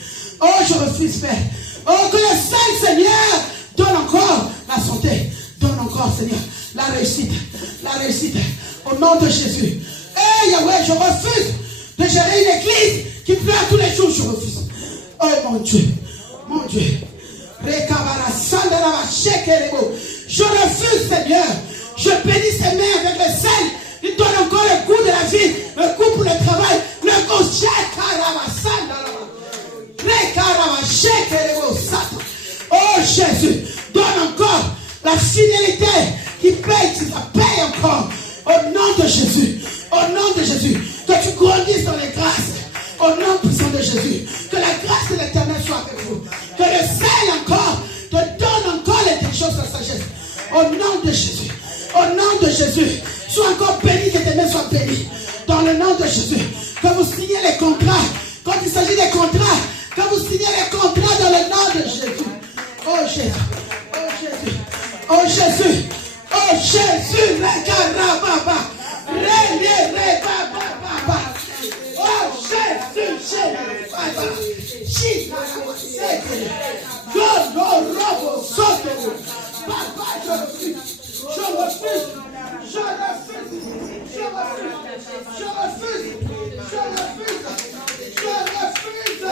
Oh, je refuse, Père. Oh, que le Saint, Seigneur, donne encore la santé. Donne encore, Seigneur, la réussite. La réussite. Au nom de Jésus. Eh, Yahweh, je refuse de gérer une église qui pleure tous les jours. Je refuse. Oh, mon Dieu. Mon Dieu. Je refuse, Seigneur. Je bénis ces mains avec le sel. Il donne encore le goût de la vie, le goût pour le travail, le goût. Oh Jésus, donne encore la fidélité qui paye, qui la paye encore. Au nom de Jésus, au nom de Jésus, que tu grandisses dans les grâces. Au nom puissant de Jésus, que la grâce de l'Éternel soit avec vous. Que le sel encore te donne encore l'intelligence et la sagesse. Au nom de Jésus, au nom de Jésus, sois encore béni, que tes mains soient bénies. Dans le nom de Jésus, que vous signez les contrats. Quand il s'agit des contrats, que vous signez les contrats dans le nom de Jésus. Oh Jésus, oh Jésus, oh Jésus, oh Jésus, le carababa, oh Jésus, Jésus, je refuse, je refuse, je refuse, je refuse, je refuse, je refuse.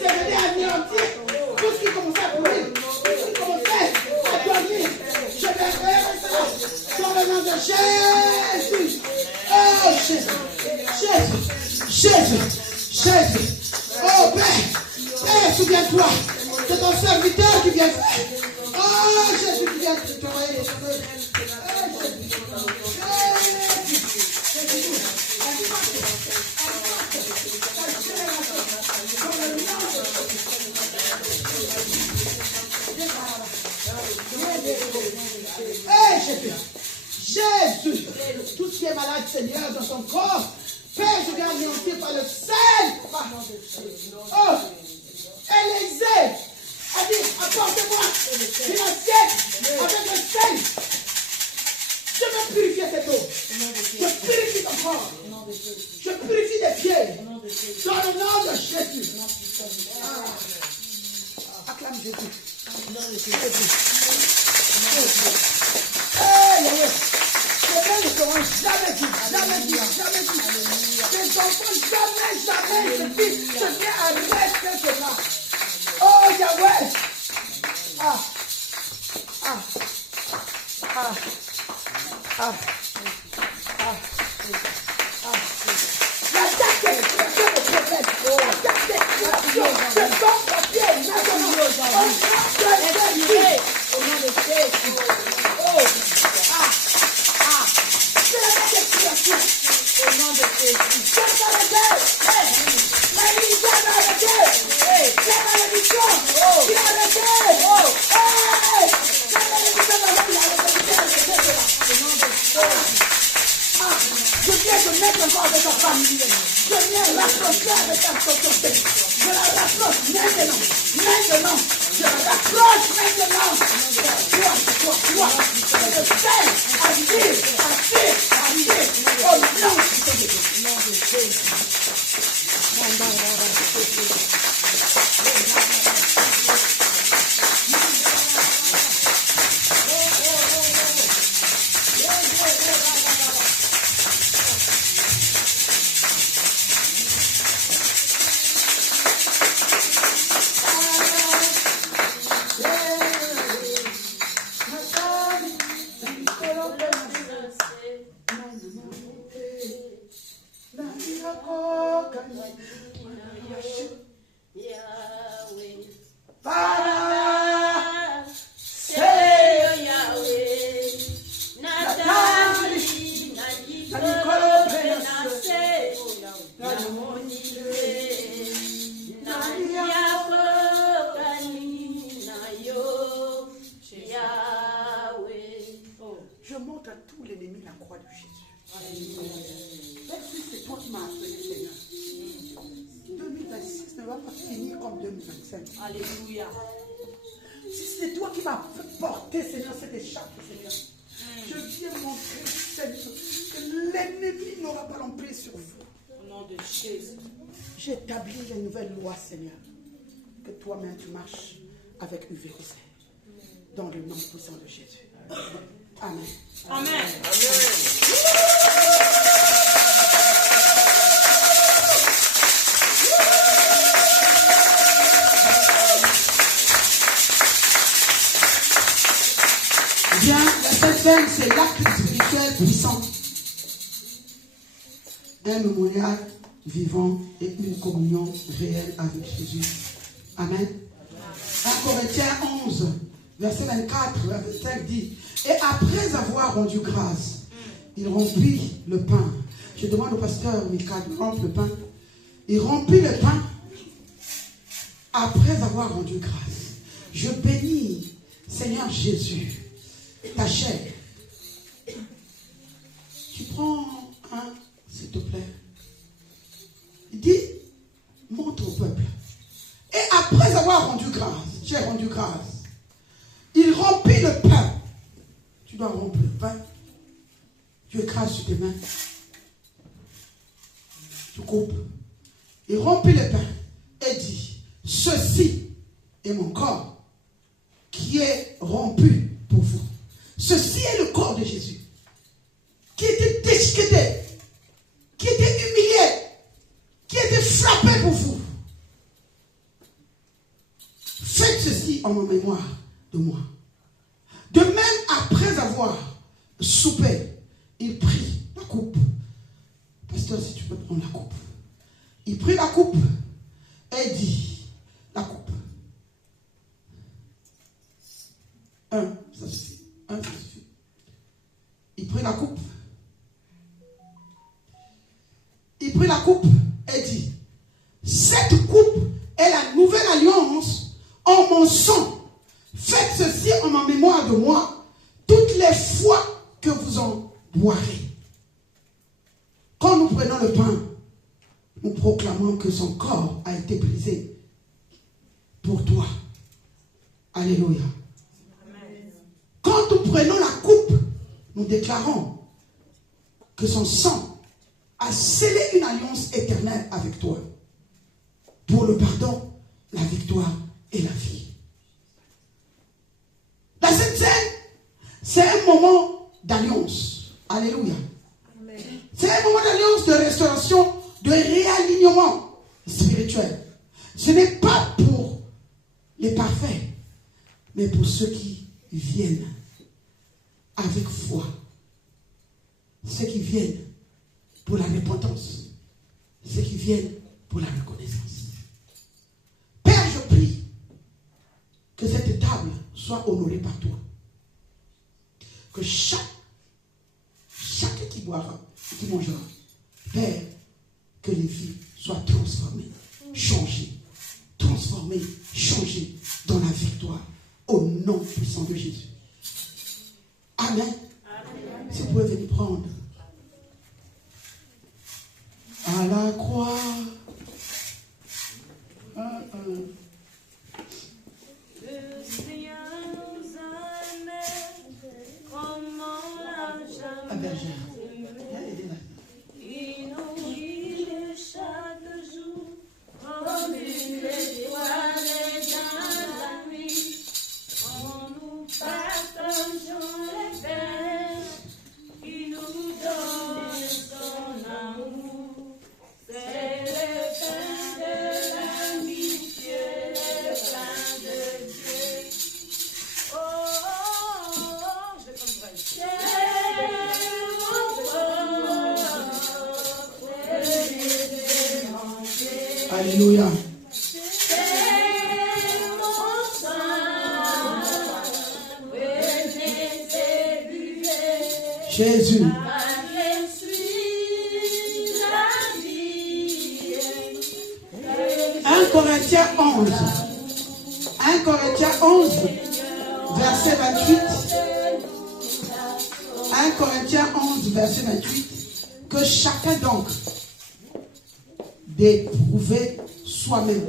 C'est venu anéantir tout ce qui commençait à courir, tout ce qui commençait à dormir. Je vais faire ça dans le nom de Jésus. Oh Jésus, Jésus, Jésus, Jésus. Oh Père, Père, souviens-toi, c'est ton serviteur qui vient faire. Oh Jésus qui vient te travailler les cheveux. Jésus, tout ce qui est malade, Seigneur, dans son corps, Père, je viens anéantir par le sel. Oh, Élisée a dit, apportez-moi une assiette avec le sel. Je vais purifier cette eau. Je purifie ton corps. Je purifie des pieds. Dans le nom de Jésus. Acclame Jésus. Hey, Yahweh. Les gens ne seront jamais dit, jamais dit, jamais dit. Les enfants jamais, je viens arrêter cela. Oh Yahweh. La date d'expiration de prophète. La date d'expiration de ton papier. Maintenant, au nom de Jésus. Oh. C'est la date d'expiration. Au nom de Jésus. C'est dans la guerre. La division dans la guerre. C'est la malédiction. Il a arrêté. C'est la malédiction dans la guerre. Au nom de Jésus. Je viens de mettre encore avec ta famille. Je viens rapprocher avec ta société. Je la rapproche maintenant. Maintenant. Je la rapproche maintenant. Toi. Je fais agir. Au nom de Jésus. montre à tous l'ennemi la croix de Jésus. Même si c'est toi qui m'as appelé, Seigneur. 2026 ne va pas finir comme 2025. Alléluia. Si c'est toi qui m'as porté, Seigneur, cette écharpe, Seigneur. Je viens montrer, Seigneur, que l'ennemi n'aura pas l'emprise sur vous. Au nom de Jésus. J'établis les nouvelles lois, Seigneur. Que toi-même tu marches avec UVC. Dans le nom puissant de Jésus. Amen. Amen. Bien, la septième, c'est l'acte spirituel puissant. Un mémorial vivant et une communion réelle avec Jésus. Amen. 1 Corinthiens 11, verset 24, verset 5 dit, et après avoir rendu grâce, il rompit le pain. Je demande au pasteur Mika de rompre le pain. Il rompit le pain après avoir rendu grâce. Je bénis, Seigneur Jésus, ta chair. Tu prends un, s'il te plaît. Il dit, montre au peuple. Et après avoir rendu grâce, j'ai rendu grâce, il rompit le pain. Tu dois rompre le pain. Tu écrases sur tes mains. Tu coupes. Il rompit le pain et dit, ceci est mon corps qui est rompu pour vous. Ceci est le corps de Jésus qui était déchiqueté, qui était humilié, qui était frappé pour vous. Faites ceci en mémoire de moi. De même, après avoir soupé, il prit la coupe. Pasteur, si tu peux prendre la coupe. Il prit la coupe et dit, la coupe. Ça suffit. Ça suffit. Il prit la coupe. Il prit la coupe et dit, cette coupe est la nouvelle alliance en mon sang. Faites ceci en ma mémoire de moi toutes les fois que vous en boirez. Quand nous prenons le pain, nous proclamons que son corps a été brisé pour toi. Alléluia. Quand nous prenons la coupe, nous déclarons que son sang a scellé une alliance éternelle avec toi pour le pardon, la victoire et la vie. La Sainte Seine, c'est un moment d'alliance. Alléluia. C'est un moment d'alliance, de restauration, de réalignement spirituel. Ce n'est pas pour les parfaits, mais pour ceux qui viennent avec foi. Ceux qui viennent pour la repentance. Ceux qui viennent pour la reconnaissance. Père, je prie que cette table soit honorée par toi. Que chaque qui boira, qui mangera, Père, que les vies soient transformées, changées, transformées, changées dans la victoire, au nom puissant de Jésus. Amen. Amen. Si vous pouvez venir prendre. À la croix. Le Seigneur nous aime, comment l'a jamais aimé. Il nous guide chaque jour, comme une étoile dans la nuit. En nous partageons les peines, il nous donne son amour. C'est le pain de l'amitié, le pain de Dieu. Oh, oh, oh, je vais comme ça. C'est mon corps, Alléluia. c'est mon sang, venez et buvez. Jésus. Je suis la vie. 1 Corinthiens 11. 1 Corinthiens 11, verset 28. 1 Corinthiens 11, verset 28, que chacun donc d'éprouver soi-même.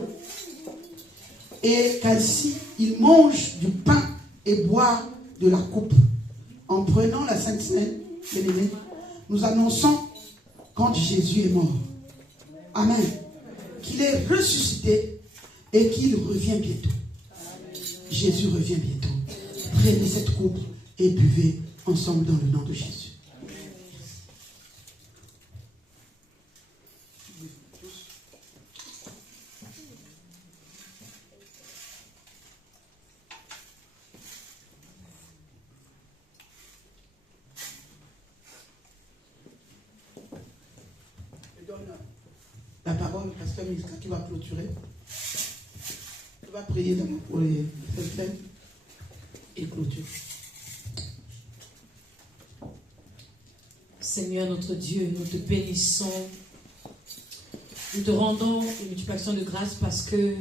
Et qu'ainsi, il mange du pain et boit de la coupe. En prenant la Sainte Seine, bien-aimés, nous annonçons quand Jésus est mort. Amen. Qu'il est ressuscité et qu'il revient bientôt. Jésus revient bientôt. Prenez cette coupe et buvez ensemble dans le nom de Jésus. La parole, pasteur Miska, qui va clôturer. Tu vas prier pour les chrétiens et clôturer. Seigneur notre Dieu, nous te bénissons. Nous te rendons une multiplication de grâce parce que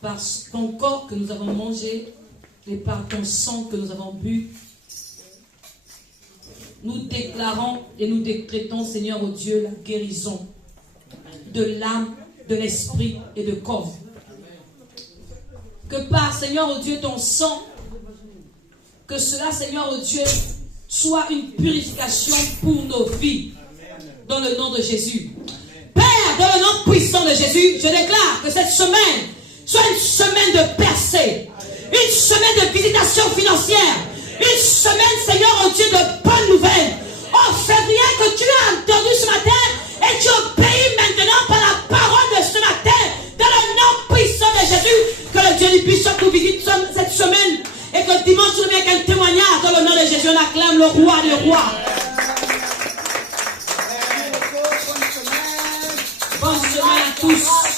par ton corps que nous avons mangé et par ton sang que nous avons bu, nous déclarons et nous décrétons, Seigneur, au Dieu, la guérison de l'âme, de l'esprit et de corps. Que par, Seigneur, au Dieu, ton sang, que cela, Seigneur, au Dieu, soit une purification pour nos vies, dans le nom de Jésus. Père, dans le nom puissant de Jésus, je déclare que cette semaine soit une semaine de percée, une semaine de visitation financière, une semaine, Seigneur, au Dieu, de bonnes nouvelles. Oh, février, que tu as entendu ce matin et tu obéis maintenant par la parole de ce matin, dans le nom puissant de Jésus, que le Dieu du puissant nous visite cette semaine et que dimanche nous avec un témoignage dans le nom de Jésus, on acclame le roi des rois. Bonne semaine à tous.